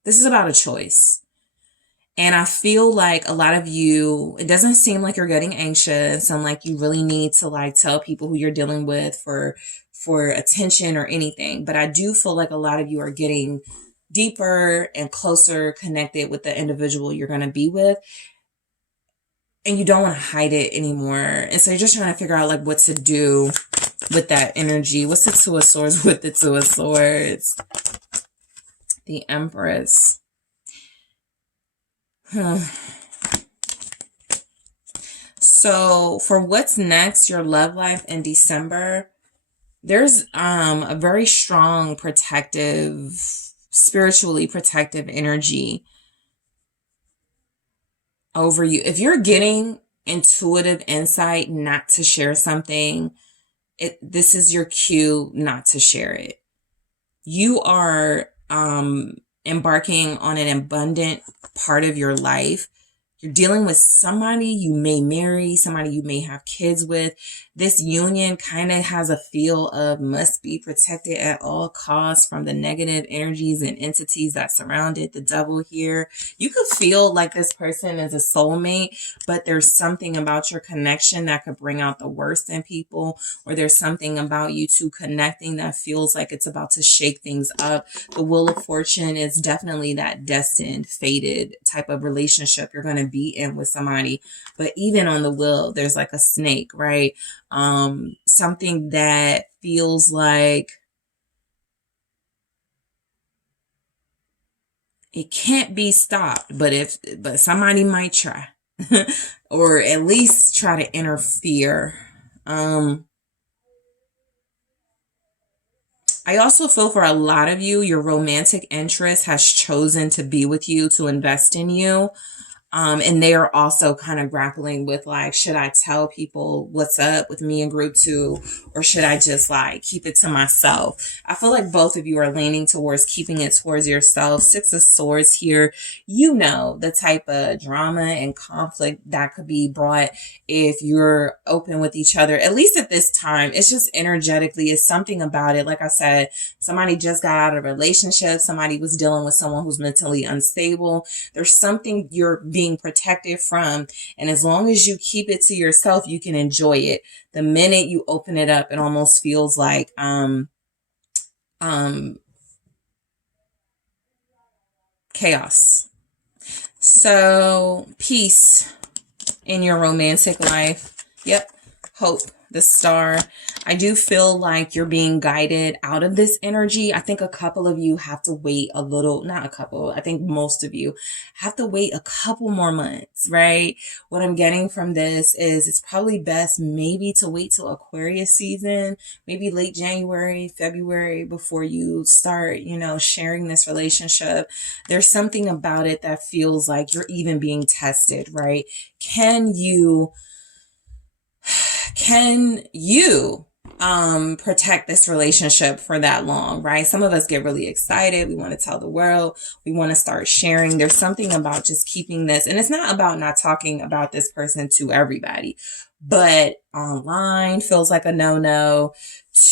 This is about a choice. And I feel like a lot of you, it doesn't seem like you're getting anxious and like you really need to like tell people who you're dealing with for attention or anything. But I do feel like a lot of you are getting deeper and closer connected with the individual you're going to be with. And you don't want to hide it anymore. And so you're just trying to figure out like what to do with that energy. What's the Two of Swords with the Two of Swords? The Empress. So for what's next, your love life in December, there's a very strong protective, spiritually protective energy over you. If you're getting intuitive insight not to share something, this is your cue not to share it. You are embarking on an abundant part of your life. You're dealing with somebody you may marry, somebody you may have kids with. This union kind of has a feel of must be protected at all costs from the negative energies and entities that surround it. The Devil here. You could feel like this person is a soulmate, but there's something about your connection that could bring out the worst in people, or there's something about you two connecting that feels like it's about to shake things up. The Wheel of Fortune is definitely that destined, fated type of relationship you're going to be in with somebody. But even on the wheel, there's like a snake, right? Something that feels like it can't be stopped, but somebody might try or at least try to interfere. I also feel for a lot of you, your romantic interest has chosen to be with you, to invest in you. And they are also kind of grappling with like, should I tell people what's up with me in group 2, or should I just like keep it to myself? I feel like both of you are leaning towards keeping it towards yourself. 6 of Swords here. You know, the type of drama and conflict that could be brought if you're open with each other, at least at this time. It's just energetically, it's something about it. Like I said, somebody just got out of a relationship. Somebody was dealing with someone who's mentally unstable. There's something you're being protected from, and as long as you keep it to yourself, you can enjoy it. The minute you open it up, it almost feels like chaos. So peace in your romantic life. Yep. Hope, the Star. I do feel like you're being guided out of this energy. I think a couple of you have to wait a little, not a couple, I think most of you have to wait a couple more months, right? What I'm getting from this is it's probably best maybe to wait till Aquarius season, maybe late January, February, before you start, sharing this relationship. There's something about it that feels like you're even being tested, right? Can you protect this relationship for that long, right? Some of us get really excited. We want to tell the world. We want to start sharing. There's something about just keeping this, and it's not about not talking about this person to everybody, but online feels like a no-no,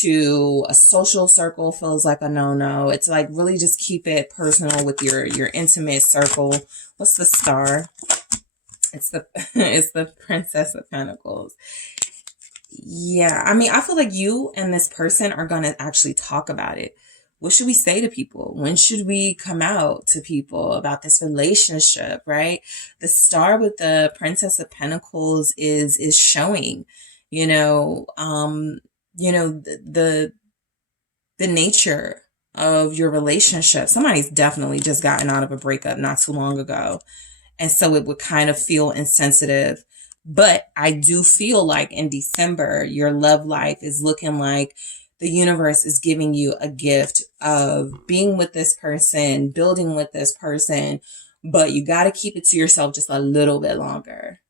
to a social circle feels like a no-no. It's like really just keep it personal with your intimate circle. What's the Star? It's the Princess of Pentacles. Yeah, I mean, I feel like you and this person are going to actually talk about it. What should we say to people? When should we come out to people about this relationship, right? The Star with the Princess of Pentacles is showing, the nature of your relationship. Somebody's definitely just gotten out of a breakup not too long ago. And so it would kind of feel insensitive. But I do feel like in December, your love life is looking like the universe is giving you a gift of being with this person, building with this person, but you got to keep it to yourself just a little bit longer.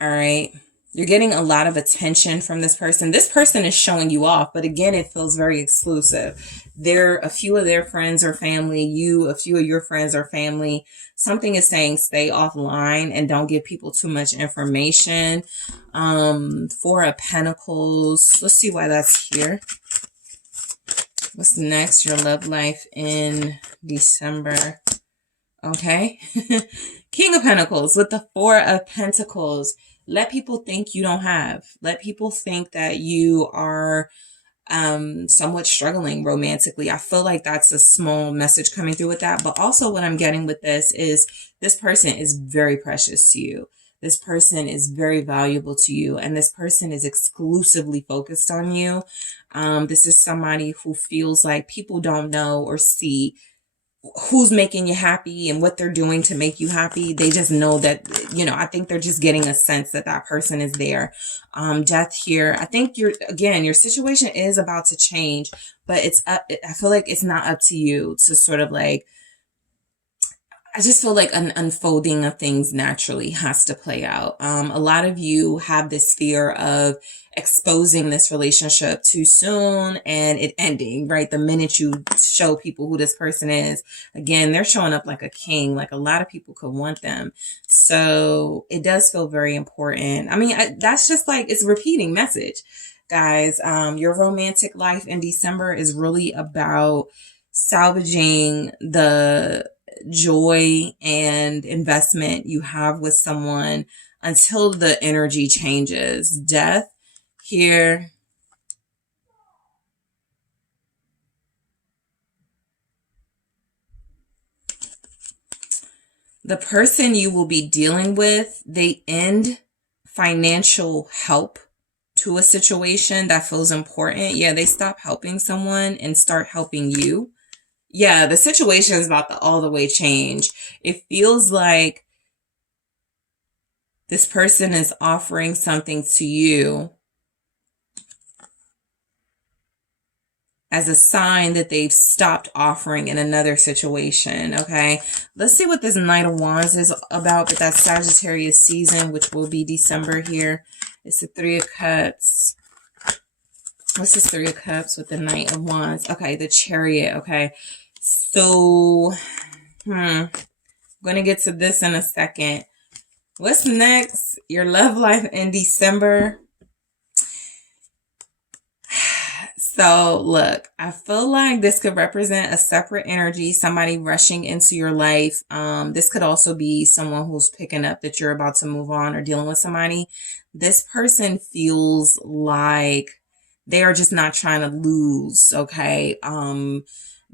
All right. You're getting a lot of attention from this person. This person is showing you off, but again, it feels very exclusive. A few of their friends or family, a few of your friends or family. Something is saying stay offline and don't give people too much information. 4 of Pentacles. Let's see why that's here. What's next? Your love life in December. Okay. King of Pentacles with the 4 of Pentacles. Let people think you don't have. Let people think that you are somewhat struggling romantically. I feel like that's a small message coming through with that. But also what I'm getting with this is this person is very precious to you. This person is very valuable to you, and this person is exclusively focused on you. This is somebody who feels like people don't know or see who's making you happy and what they're doing to make you happy. They just know that, I think they're just getting a sense that that person is there. Death here. I think your situation is about to change, but I feel like it's not up to you to sort of like, I just feel like an unfolding of things naturally has to play out. A lot of you have this fear of exposing this relationship too soon and it ending, right? The minute you show people who this person is, again, they're showing up like a king, like a lot of people could want them. So it does feel very important. I mean, that's just like, it's a repeating message, guys. Your romantic life in December is really about salvaging the joy and investment you have with someone until the energy changes. Death here. The person you will be dealing with, they end financial help to a situation that feels important. Yeah, they stop helping someone and start helping you. Yeah, the situation is about to all the way change. It feels like this person is offering something to you as a sign that they've stopped offering in another situation, okay? Let's see what this Knight of Wands is about with that Sagittarius season, which will be December here. It's the Three of Cups. What's this Three of Cups with the Knight of Wands? Okay, the Chariot, okay. So, I'm going to get to this in a second. What's next? Your love life in December. So, look, I feel like this could represent a separate energy, somebody rushing into your life. This could also be someone who's picking up that you're about to move on or dealing with somebody. This person feels like they are just not trying to lose, okay?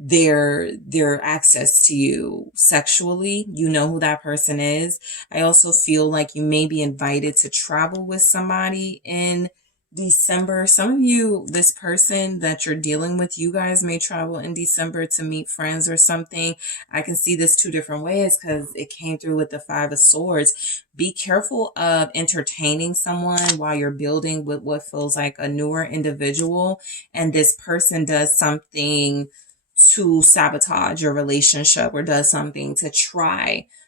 Their access to you sexually. You know who that person is. I also feel like you may be invited to travel with somebody in December. Some of you, this person that you're dealing with, you guys may travel in December to meet friends or something. I can see this two different ways because it came through with the Five of Swords. Be careful of entertaining someone while you're building with what feels like a newer individual, and this person does something to sabotage your relationship or does something to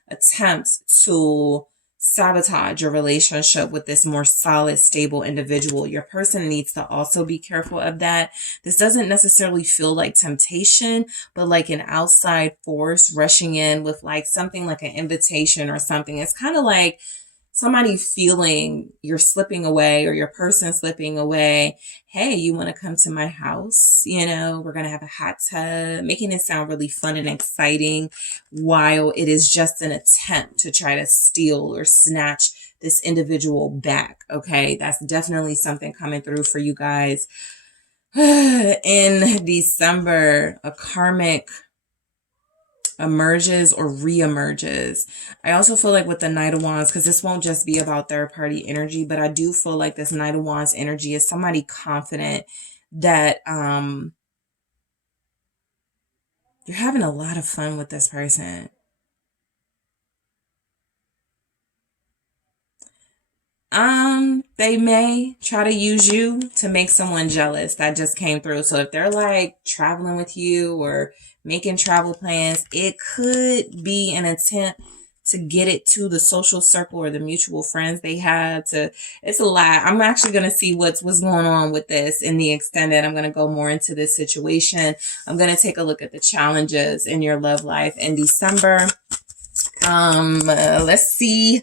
attempt to sabotage your relationship with this more solid, stable individual. Your person needs to also be careful of that. This doesn't necessarily feel like temptation, but like an outside force rushing in with like something like an invitation or something. It's kind of like somebody feeling you're slipping away or your person slipping away. Hey, you want to come to my house? We're going to have a hot tub, making it sound really fun and exciting while it is just an attempt to try to steal or snatch this individual back. Okay. That's definitely something coming through for you guys. In December, a karmic emerges or re-emerges. I also feel like with the Knight of Wands, because this won't just be about third party energy, but I do feel like this Knight of Wands energy is somebody confident that you're having a lot of fun with this person. They may try to use you to make someone jealous. That just came through. So if they're like traveling with you or making travel plans, it could be an attempt to get it to the social circle or the mutual friends they have to. It's a lot. I'm actually going to see what's going on with this in the extended. I'm going to go more into this situation. I'm going to take a look at the challenges in your love life in December. Let's see.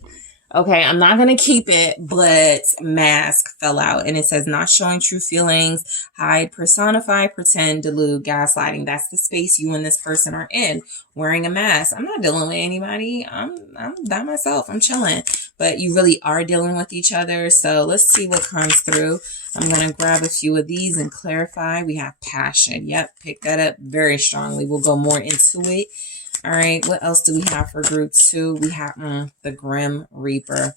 Okay, I'm not going to keep it, but mask fell out and it says not showing true feelings, hide, personify, pretend, delude, gaslighting. That's the space you and this person are in, wearing a mask. I'm not dealing with anybody. I'm by myself. I'm chilling, but you really are dealing with each other. So let's see what comes through. I'm going to grab a few of these and clarify. We have passion. Yep, pick that up very strongly. We'll go more into it. All right, what else do we have for group 2? We have the Grim Reaper.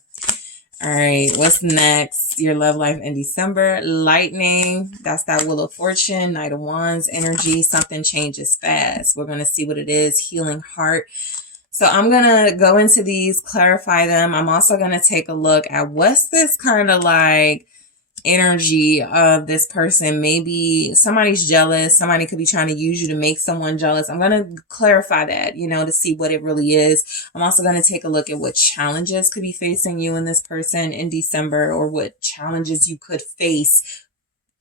All right, what's next? Your love life in December. Lightning. That's that Wheel of Fortune, Knight of Wands energy. Something changes fast. We're going to see what it is. Healing heart. So I'm going to go into these, clarify them. I'm also going to take a look at what's this kind of like energy of this person. Maybe somebody's jealous. Somebody could be trying to use you to make someone jealous. I'm going to clarify that, you know, to see what it really is. I'm also going to take a look at what challenges could be facing you and this person in December, or what challenges you could face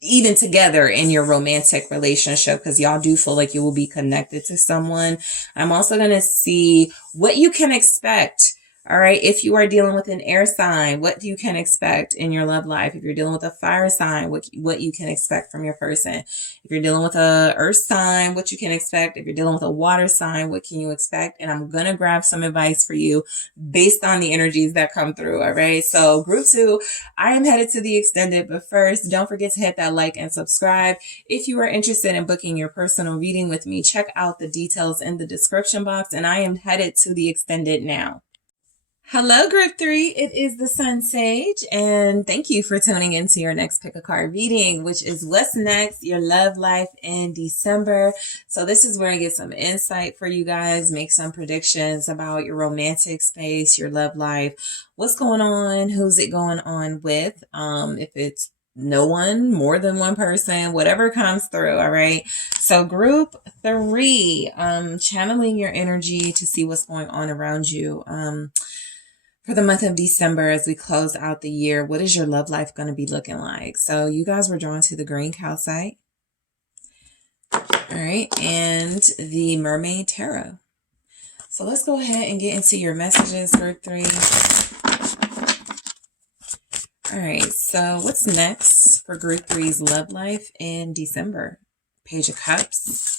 even together in your romantic relationship, because y'all do feel like you will be connected to someone. I'm also going to see what you can expect. All right. If you are dealing with an air sign, what you can expect in your love life. If you're dealing with a fire sign, what you can expect from your person. If you're dealing with a earth sign, what you can expect. If you're dealing with a water sign, what can you expect? And I'm going to grab some advice for you based on the energies that come through. All right. So group 2, I am headed to the extended, but first, don't forget to hit that like and subscribe. If you are interested in booking your personal reading with me, check out the details in the description box, and I am headed to the extended now. Hello, Group 3. It is the SunSage, and thank you for tuning into your next pick a card reading, which is what's next, your love life in December. So this is where I get some insight for you guys, make some predictions about your romantic space, your love life, what's going on, who's it going on with, if it's no one, more than one person, whatever comes through. All right. So group 3, channeling your energy to see what's going on around you. For the month of December, as we close out the year, what is your love life going to be looking like? So you guys were drawn to the green calcite. All right. And the mermaid tarot. So let's go ahead and get into your messages, group 3. All right. So what's next for group 3's love life in December? Page of Cups.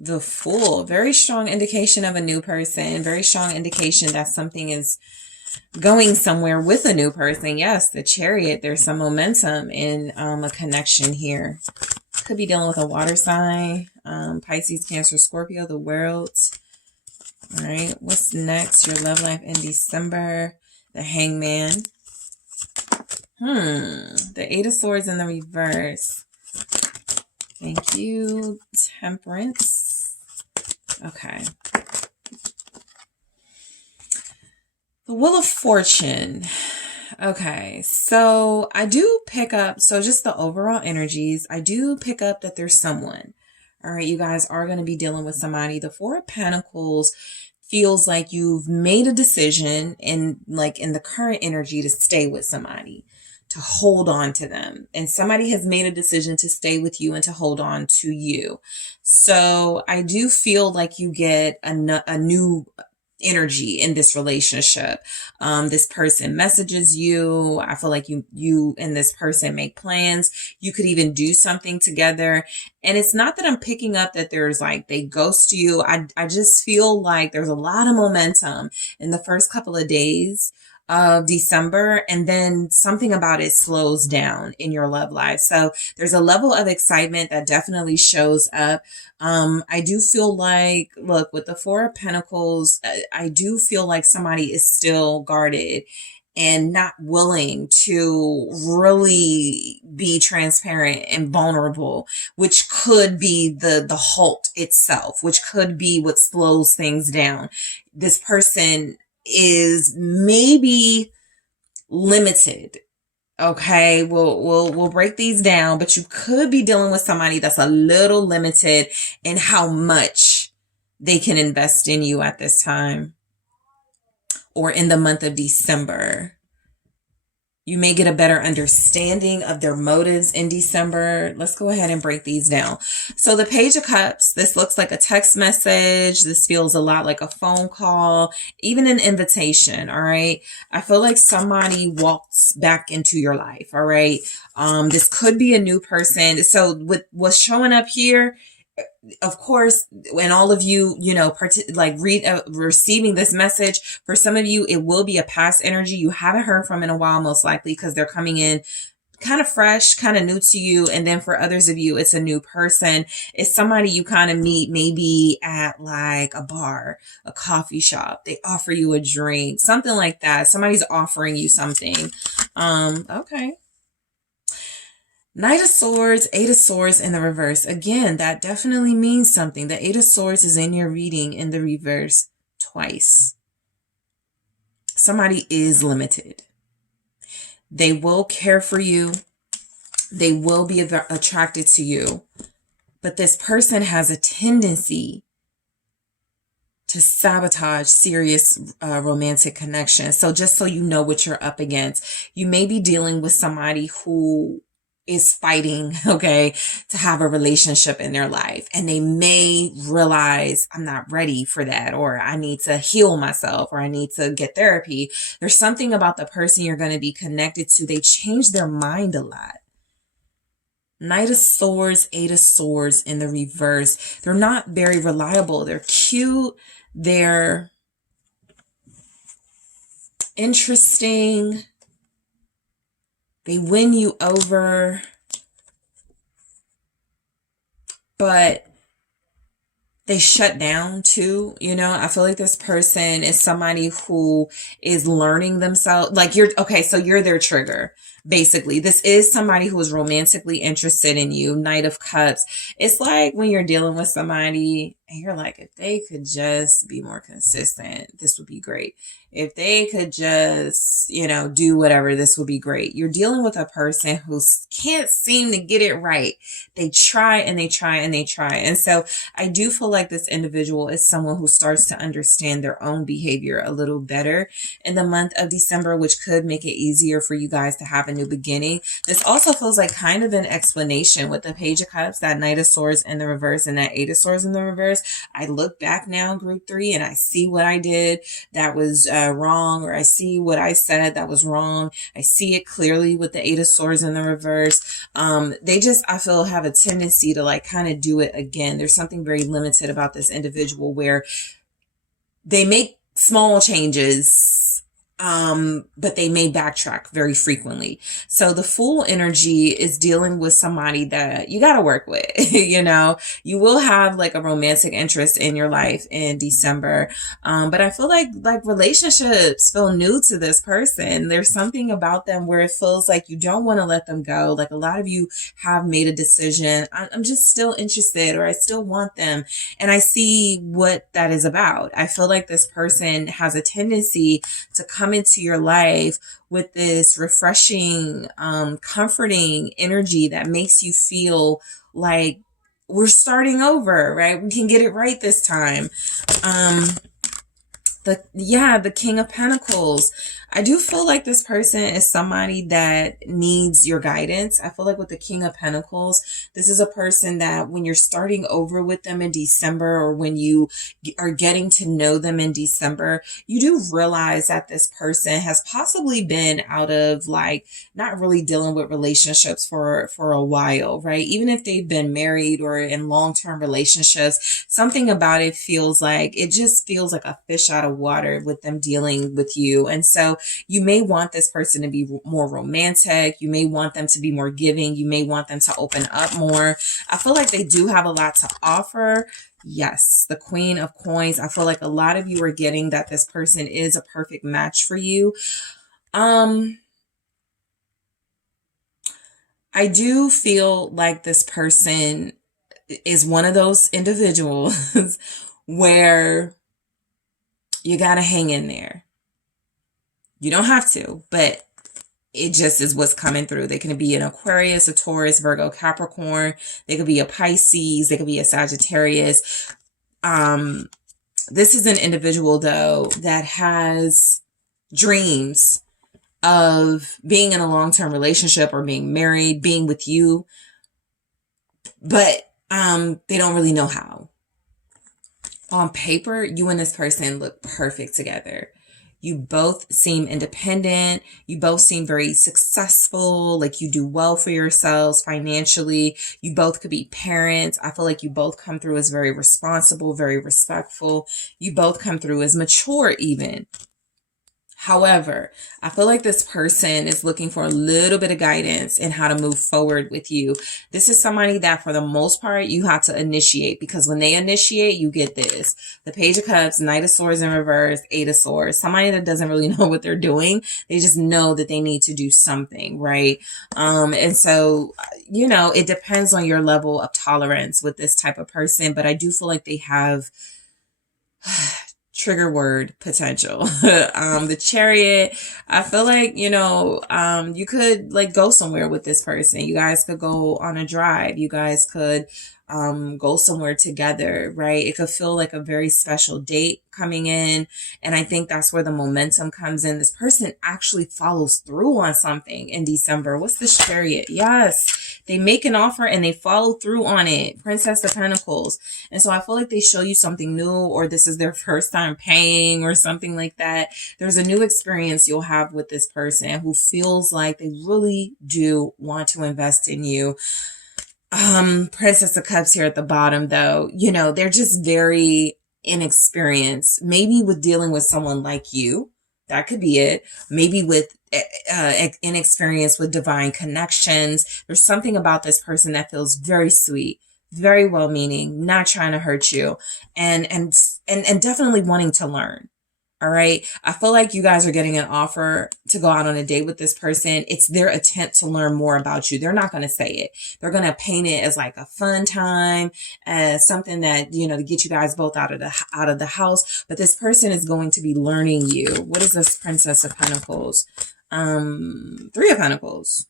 The Fool, very strong indication of a new person, very strong indication that something is going somewhere with a new person. Yes, the Chariot, there's some momentum in a connection here. Could be dealing with a water sign, Pisces, Cancer, Scorpio, the World. All right, what's next? Your love life in December, the Hangman. The 8 of Swords in the reverse. Thank you. Temperance. Okay. The Wheel of Fortune. Okay. So I do pick up, so just the overall energies, I do pick up that there's someone. All right. You guys are going to be dealing with somebody. The 4 of Pentacles feels like you've made a decision in the current energy to stay with somebody, to hold on to them. And somebody has made a decision to stay with you and to hold on to you. So I do feel like you get a new energy in this relationship. This person messages you. I feel like you and this person make plans. You could even do something together. And it's not that I'm picking up that there's like, they ghost you. I just feel like there's a lot of momentum in the first couple of days of December, and then something about it slows down in your love life. So there's a level of excitement that definitely shows up. I do feel like, look, with the 4 of Pentacles, I do feel like somebody is still guarded and not willing to really be transparent and vulnerable, which could be the halt itself, which could be what slows things down. This person is maybe limited. Okay, we'll break these down, but you could be dealing with somebody that's a little limited in how much they can invest in you at this time or in the month of December. You may get a better understanding of their motives in December. Let's go ahead and break these down. So the Page of Cups, this looks like a text message. This feels a lot like a phone call, even an invitation. All right. I feel like somebody walks back into your life. All right. This could be a new person. So with what's showing up here, of course, when all of you, receiving this message, for some of you, it will be a past energy you haven't heard from in a while, most likely, because they're coming in kind of fresh, kind of new to you. And then for others of you, it's a new person. It's somebody you kind of meet maybe at like a bar, a coffee shop. They offer you a drink, something like that. Somebody's offering you something. Okay. Knight of Swords, Eight of Swords in the reverse. Again, that definitely means something. The Eight of Swords is in your reading in the reverse twice. Somebody is limited. They will care for you. They will be attracted to you. But this person has a tendency to sabotage serious romantic connections. So just so you know what you're up against, you may be dealing with somebody who is fighting, okay, to have a relationship in their life. And they may realize, I'm not ready for that, or I need to heal myself, or I need to get therapy. There's something about the person you're going to be connected to. They change their mind a lot. Knight of Swords, Eight of Swords in the reverse. They're not very reliable. They're cute. They're interesting. They win you over, but they shut down too. You know, I feel like this person is somebody who is learning themselves. Like okay, so you're their trigger. Basically, this is somebody who is romantically interested in you. Knight of Cups. It's like when you're dealing with somebody and you're like, if they could just be more consistent, this would be great. If they could just, do whatever, this would be great. You're dealing with a person who can't seem to get it right. They try and they try and they try. And so I do feel like this individual is someone who starts to understand their own behavior a little better in the month of December, which could make it easier for you guys to have a new beginning. This also feels like kind of an explanation with the Page of Cups, that Knight of Swords in the reverse, and that Eight of Swords in the reverse. I look back now, group 3, and I see what I did that was wrong, or I see what I said that was wrong. I see it clearly with the Eight of Swords in the reverse. They just, I feel, have a tendency to like kind of do it again. There's something very limited about this individual where they make small changes, but they may backtrack very frequently. So the Fool energy is dealing with somebody that you got to work with. You will have like a romantic interest in your life in December. But I feel like relationships feel new to this person. There's something about them where it feels like you don't want to let them go. Like a lot of you have made a decision. I'm just still interested, or I still want them. And I see what that is about. I feel like this person has a tendency to come into your life with this refreshing, comforting energy that makes you feel like we're starting over, right? We can get it right this time. The King of Pentacles. I do feel like this person is somebody that needs your guidance. I feel like with the King of Pentacles, this is a person that when you're starting over with them in December, or when you are getting to know them in December, you do realize that this person has possibly been out of like not really dealing with relationships for a while, right? Even if they've been married or in long-term relationships, something about it feels like a fish out of water with them dealing with you. And so you may want this person to be more romantic. You may want them to be more giving. You may want them to open up more. I feel like they do have a lot to offer. Yes, the Queen of Coins. I feel like a lot of you are getting that this person is a perfect match for you. I do feel like this person is one of those individuals where you got to hang in there. You don't have to, but it just is what's coming through. They can be an Aquarius, a Taurus, Virgo, Capricorn. They could be a Pisces. They could be a Sagittarius. This is an individual, though, that has dreams of being in a long-term relationship or being married, being with you, but they don't really know how. On paper, you and this person look perfect together. You both seem independent. You both seem very successful. Like you do well for yourselves financially. You both could be parents. I feel like you both come through as very responsible, very respectful. You both come through as mature even. However, I feel like this person is looking for a little bit of guidance in how to move forward with you. This is somebody that for the most part, you have to initiate, because when they initiate, you get this. The Page of Cups, Knight of Swords in reverse, Eight of Swords. Somebody that doesn't really know what they're doing. They just know that they need to do something, right? And so, you know, it depends on your level of tolerance with this type of person, but I do feel like they have trigger word potential. The Chariot, I feel like, you know, you could like go somewhere with this person. You guys could go on a drive. You guys could go somewhere together, right? It could feel like a very special date coming in. And I think that's where the momentum comes in. This person actually follows through on something in December. What's this Chariot? Yes. They make an offer and they follow through on it. Princess of Pentacles. And so I feel like they show you something new, or this is their first time paying or something like that. There's a new experience you'll have with this person who feels like they really do want to invest in you. Princess of Cups here at the bottom, though, you know, they're just very inexperienced, maybe with dealing with someone like you. That could be it. Maybe with inexperience with divine connections. There's something about this person that feels very sweet, very well-meaning, not trying to hurt you, and definitely wanting to learn. All right. I feel like you guys are getting an offer to go out on a date with this person. It's their attempt to learn more about you. They're not going to say it. They're going to paint it as like a fun time, as something that, you know, to get you guys both out of the house. But this person is going to be learning you. What is this Princess of Pentacles? Three of Pentacles.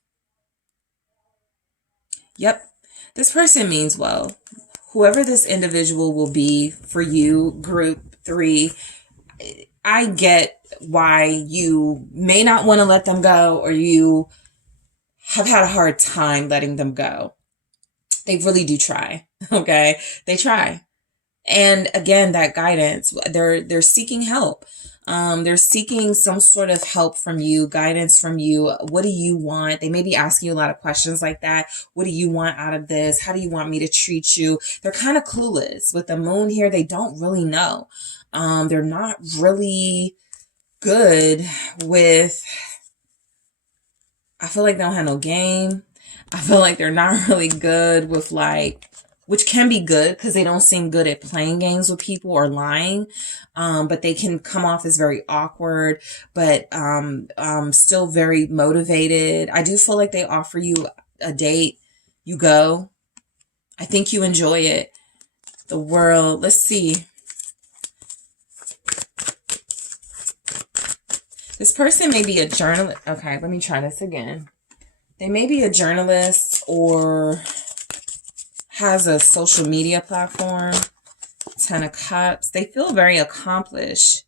Yep. This person means well. Whoever this individual will be for you, group 3, I get why you may not want to let them go, or you have had a hard time letting them go. They really do try. Okay. They try. And again, that guidance, they're seeking help. They're seeking some sort of help from you, guidance from you. What do you want? They may be asking you a lot of questions like that. What do you want out of this? How do you want me to treat you? They're kind of clueless. With the moon here, they don't really know. They're not really good with, I feel like they don't have no game. I feel like they're not really good with like, which can be good because they don't seem good at playing games with people or lying. But they can come off as very awkward, but still very motivated. I do feel like they offer you a date. You go. I think you enjoy it. The World. Let's see. This person may be a journalist. Okay, let me try this again. They may be a journalist or has a social media platform. 10 of Cups. They feel very accomplished.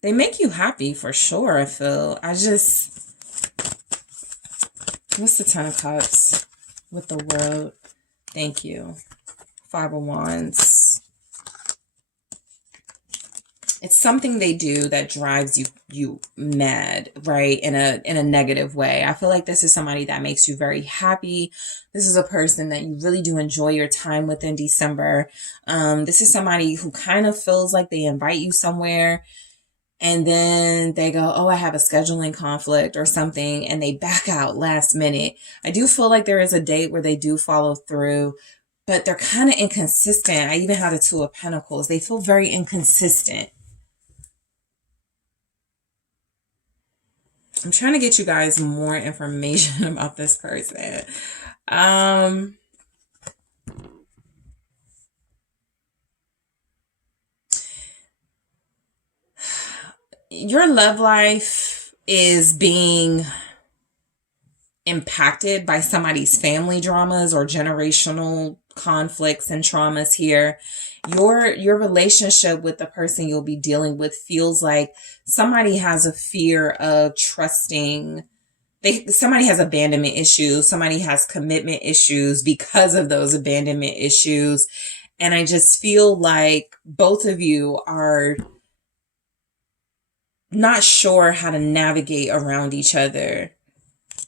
They make you happy for sure, I feel. What's the 10 of Cups with the World? Thank you. 5 of Wands. It's something they do that drives you mad, right? In a negative way. I feel like this is somebody that makes you very happy. This is a person that you really do enjoy your time with in December. This is somebody who kind of feels like they invite you somewhere and then they go, oh, I have a scheduling conflict or something, and they back out last minute. I do feel like there is a date where they do follow through, but they're kind of inconsistent. I even had a 2 of Pentacles. They feel very inconsistent. I'm trying to get you guys more information about this person. Your love life is being impacted by somebody's family dramas or generational conflicts and traumas here. Your relationship with the person you'll be dealing with feels like somebody has a fear of trusting. Somebody has abandonment issues. Somebody has commitment issues because of those abandonment issues. And I just feel like both of you are not sure how to navigate around each other.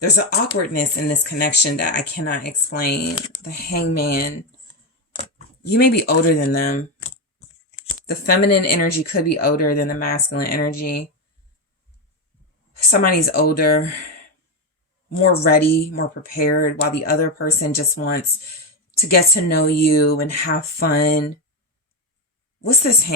There's an awkwardness in this connection that I cannot explain. The Hangman. You may be older than them. The feminine energy could be older than the masculine energy. Somebody's older, more ready, more prepared, while the other person just wants to get to know you and have fun. What's this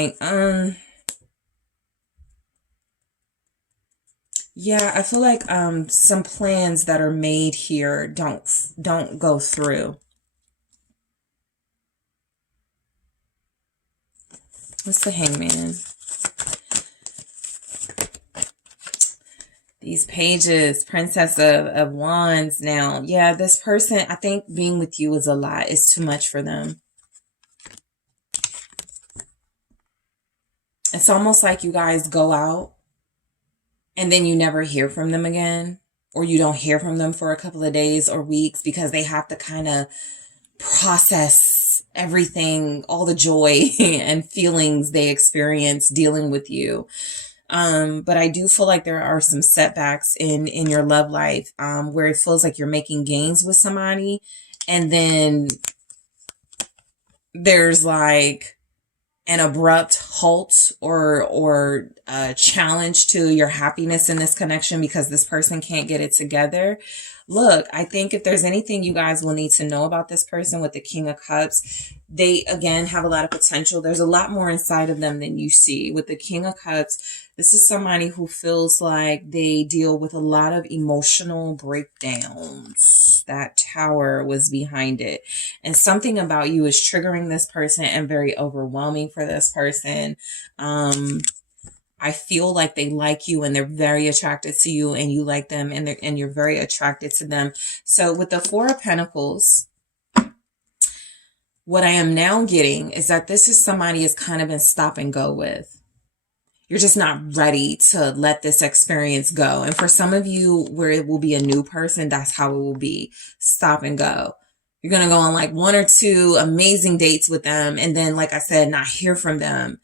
yeah, I feel like some plans that are made here don't go through. What's the Hangman? These pages, Princess of Wands now. Yeah, this person, I think being with you is a lot. It's too much for them. It's almost like you guys go out and then you never hear from them again, or you don't hear from them for a couple of days or weeks because they have to kind of process everything, all the joy and feelings they experience dealing with you. But I do feel like there are some setbacks in your love life, where it feels like you're making gains with somebody, and then there's like an abrupt halt or a challenge to your happiness in this connection because this person can't get it together. Look, I think if there's anything you guys will need to know about this person with the King of Cups, they, again, have a lot of potential. There's a lot more inside of them than you see. With the King of Cups, this is somebody who feels like they deal with a lot of emotional breakdowns. That Tower was behind it. And something about you is triggering this person and very overwhelming for this person. I feel like they like you and they're very attracted to you, and you like them, and you're very attracted to them. So with the Four of Pentacles, what I am now getting is that this is somebody is kind of in stop and go with. You're just not ready to let this experience go. And for some of you where it will be a new person, that's how it will be. Stop and go. You're going to go on like 1 or 2 amazing dates with them. And then, like I said, not hear from them.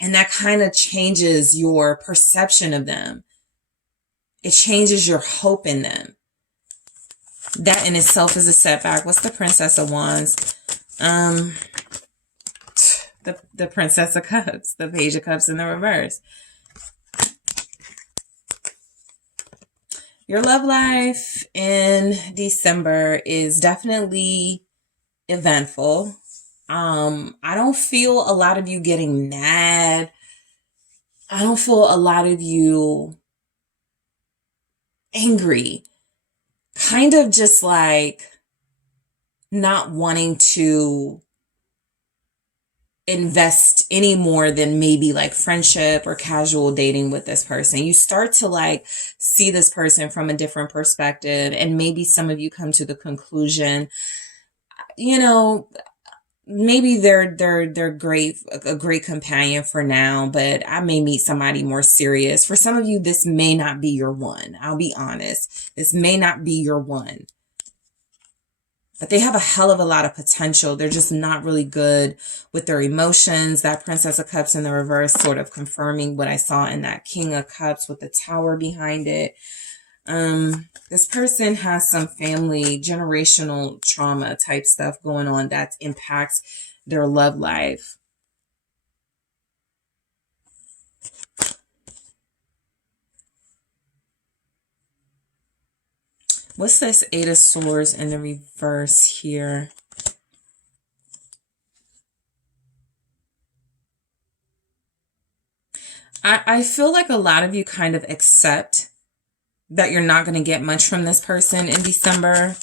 And that kind of changes your perception of them. It changes your hope in them. That in itself is a setback. What's the Princess of Wands? The Princess of Cups, the Page of Cups in the reverse. Your love life in December is definitely eventful. I don't feel a lot of you getting mad. I don't feel a lot of you angry. Kind of just like not wanting to invest any more than maybe like friendship or casual dating with this person. You start to like see this person from a different perspective, and maybe some of you come to the conclusion, you know, maybe they're great, a great companion for now, but I may meet somebody more serious. For some of you, this may not be your one. I'll be honest. This may not be your one. But they have a hell of a lot of potential. They're just not really good with their emotions. That Princess of Cups in the reverse sort of confirming what I saw in that King of Cups with the Tower behind it. This person has some family, generational trauma type stuff going on that impacts their love life. What's this Eight of Swords in the reverse here? I feel like a lot of you kind of accept that you're not going to get much from this person in December.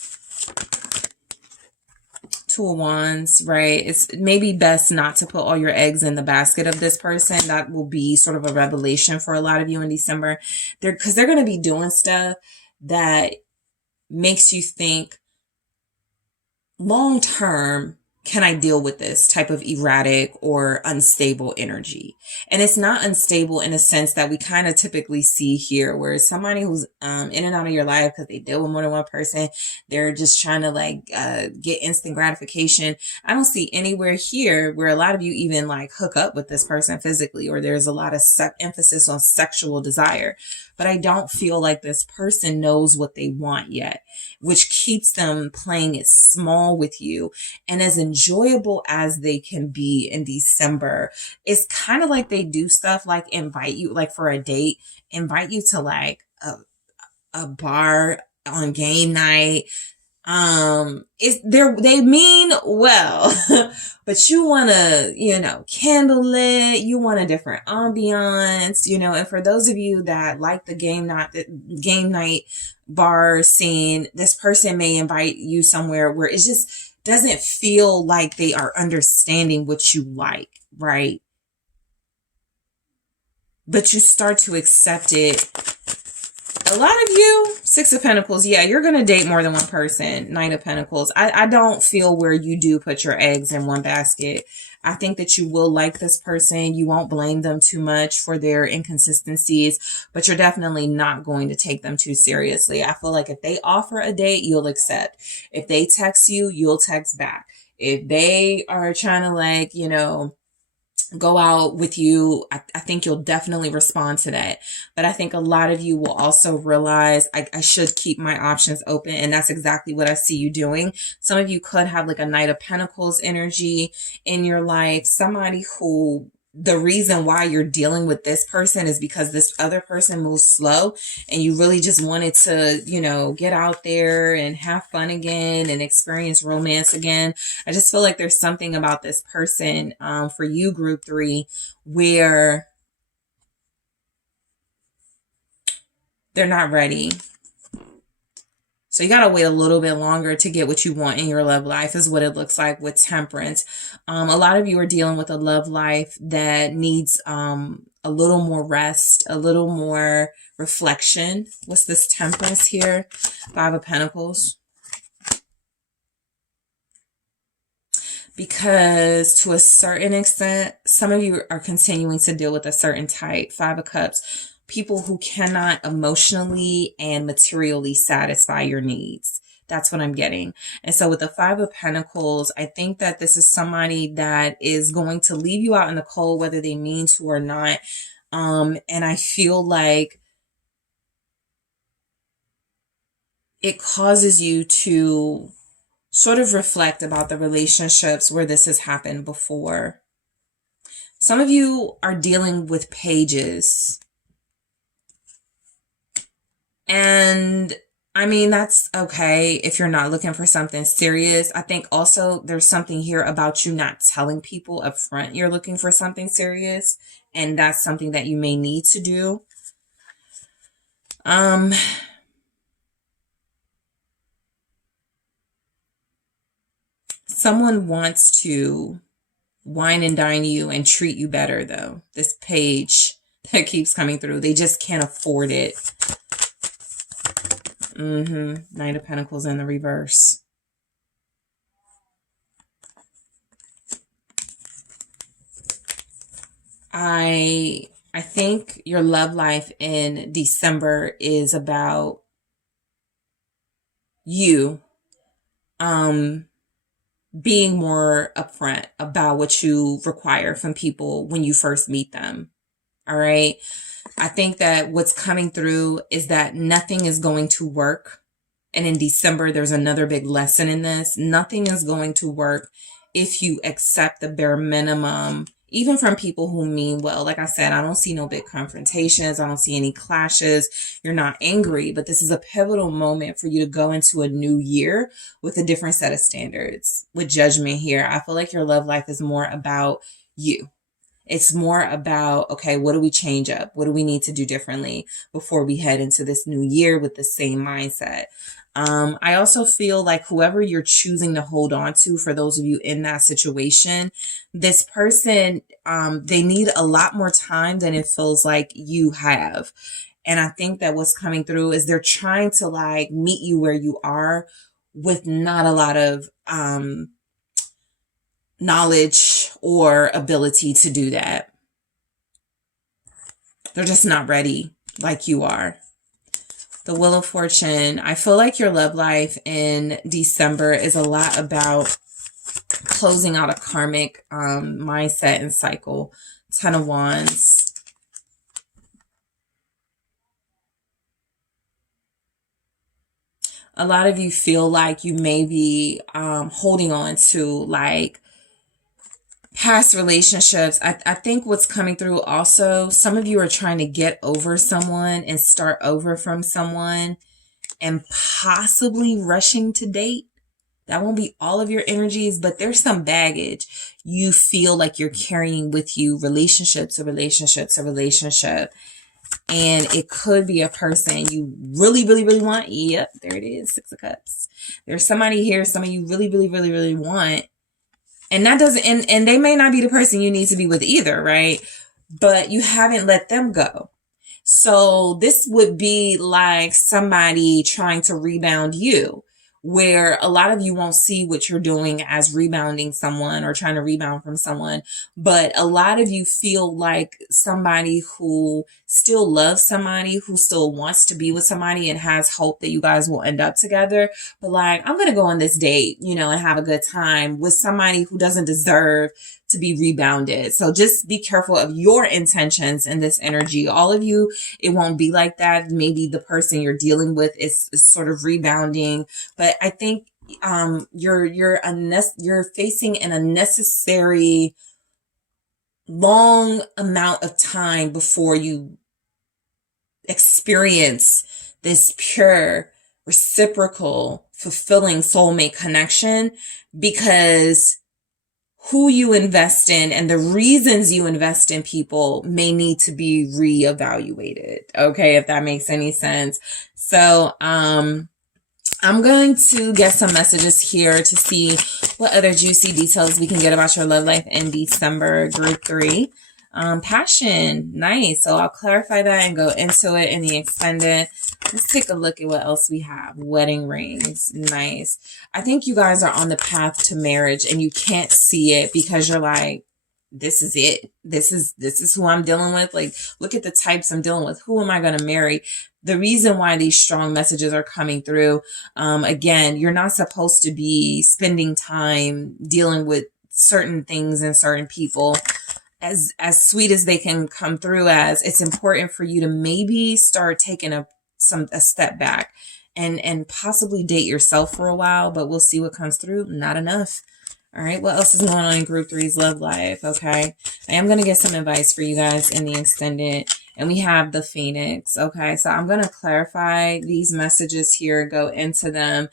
Two of Wands, right? It's maybe best not to put all your eggs in the basket of this person. That will be sort of a revelation for a lot of you in December. Because they're going to be doing stuff that makes you think, long term, can I deal with this type of erratic or unstable energy? And it's not unstable in a sense that we kind of typically see here, where somebody who's in and out of your life because they deal with more than one person, they're just trying to like get instant gratification. I don't see anywhere here where a lot of you even like hook up with this person physically, or there's a lot of emphasis on sexual desire. But I don't feel like this person knows what they want yet, which keeps them playing it small with you. And as a enjoyable as they can be in December, it's kind of like they do stuff like invite you, like for a date, invite you to like a bar on game night. They mean well, but you want to, candlelit, you want a different ambiance, and for those of you that like the game night bar scene, this person may invite you somewhere where it just doesn't feel like they are understanding what you like, right? But you start to accept it. A lot of you, Six of Pentacles, yeah, you're going to date more than one person. Nine of Pentacles. I don't feel where you do put your eggs in one basket. I think that you will like this person. You won't blame them too much for their inconsistencies, but you're definitely not going to take them too seriously. I feel like if they offer a date, you'll accept. If they text you, you'll text back. If they are trying to go out with you, I think you'll definitely respond to that. But I think a lot of you will also realize I should keep my options open. And that's exactly what I see you doing. Some of you could have like a Knight of Pentacles energy in your life. Somebody who the reason why you're dealing with this person is because this other person moves slow and you really just wanted to, get out there and have fun again and experience romance again. I just feel like there's something about this person for you, group 3, where they're not ready. So you got to wait a little bit longer to get what you want in your love life is what it looks like with Temperance. A lot of you are dealing with a love life that needs a little more rest, a little more reflection. What's this Temperance here? 5 of Pentacles. Because to a certain extent, some of you are continuing to deal with a certain type. 5 of Cups. People who cannot emotionally and materially satisfy your needs. That's what I'm getting. And so with the 5 of Pentacles, I think that this is somebody that is going to leave you out in the cold, whether they mean to or not. And I feel like it causes you to sort of reflect about the relationships where this has happened before. Some of you are dealing with pages. And I mean, that's okay if you're not looking for something serious. I think also there's something here about you not telling people up front you're looking for something serious. And that's something that you may need to do. Someone wants to wine and dine you and treat you better, though. This page that keeps coming through, they just can't afford it. Knight of Pentacles in the reverse. I think your love life in December is about you being more upfront about what you require from people when you first meet them. All right. I think that what's coming through is that nothing is going to work. And in December, there's another big lesson in this. Nothing is going to work if you accept the bare minimum, even from people who mean well. Like I said, I don't see no big confrontations. I don't see any clashes. You're not angry, but this is a pivotal moment for you to go into a new year with a different set of standards. With Judgment here, I feel like your love life is more about you. It's more about, okay, what do we change up? What do we need to do differently before we head into this new year with the same mindset? I also feel like whoever you're choosing to hold on to, for those of you in that situation, this person, they need a lot more time than it feels like you have. And I think that what's coming through is they're trying to like meet you where you are with not a lot of, knowledge or ability to do that. They're just not ready like you are. The Wheel of Fortune. I feel like your love life in December is a lot about closing out a karmic mindset and cycle. 10 of Wands. A lot of you feel like you may be holding on to like past relationships. I think what's coming through also, some of you are trying to get over someone and start over from someone and possibly rushing to date. That won't be all of your energies, but there's some baggage you feel like you're carrying with you, relationships, a relationship, a relationship. And it could be a person you really, really, really want. Yep, there it is, Six of Cups. There's somebody here, somebody you really, really, really, really want. And that doesn't, and they may not be the person you need to be with either, right? But you haven't let them go. So this would be like somebody trying to rebound you, where a lot of you won't see what you're doing as rebounding someone or trying to rebound from someone. But a lot of you feel like somebody who still loves somebody, who still wants to be with somebody and has hope that you guys will end up together. But like, I'm going to go on this date, you know, and have a good time with somebody who doesn't deserve to be rebounded. So just be careful of your intentions in this energy. All of you, it won't be like that. Maybe the person you're dealing with is sort of rebounding, but I think you're facing an unnecessary long amount of time before you experience this pure, reciprocal, fulfilling soulmate connection, because who you invest in and the reasons you invest in people may need to be reevaluated. Okay, if that makes any sense. So, I'm going to get some messages here to see what other juicy details we can get about your love life in December, group 3. Passion, nice. So I'll clarify that and go into it in the extended. Let's take a look at what else we have. Wedding rings, nice. I think you guys are on the path to marriage and you can't see it because you're like, this is it. This is who I'm dealing with. Like, look at the types I'm dealing with. Who am I going to marry? The reason why these strong messages are coming through, again, you're not supposed to be spending time dealing with certain things and certain people. As sweet as they can come through as, it's important for you to maybe start taking a step back and possibly date yourself for a while, but we'll see what comes through. Not enough. All right, what else is going on in group 3's love life? Okay, I am going to get some advice for you guys in the extended. And we have the Phoenix. Okay, so I'm going to clarify these messages here, go into them.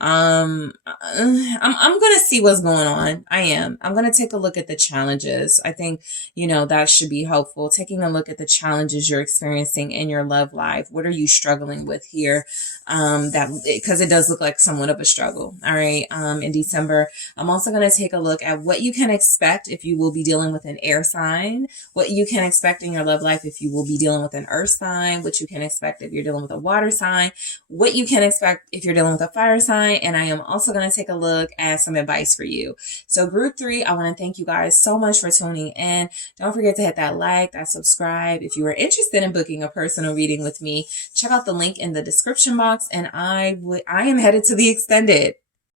I'm going to see what's going on. I'm going to take a look at the challenges. I think, you know, that should be helpful. Taking a look at the challenges you're experiencing in your love life. What are you struggling with here? Because it does look like somewhat of a struggle. All right. In December, I'm also going to take a look at what you can expect if you will be dealing with an air sign, what you can expect in your love life if you will be dealing with an earth sign, what you can expect if you're dealing with a water sign, what you can expect if you're dealing with a fire sign. And I am also going to take a look at some advice for you. So group 3, I want to thank you guys so much for tuning in. Don't forget to hit that like, that subscribe. If you are interested in booking a personal reading with me, check out the link in the description box. And I am headed to the extended.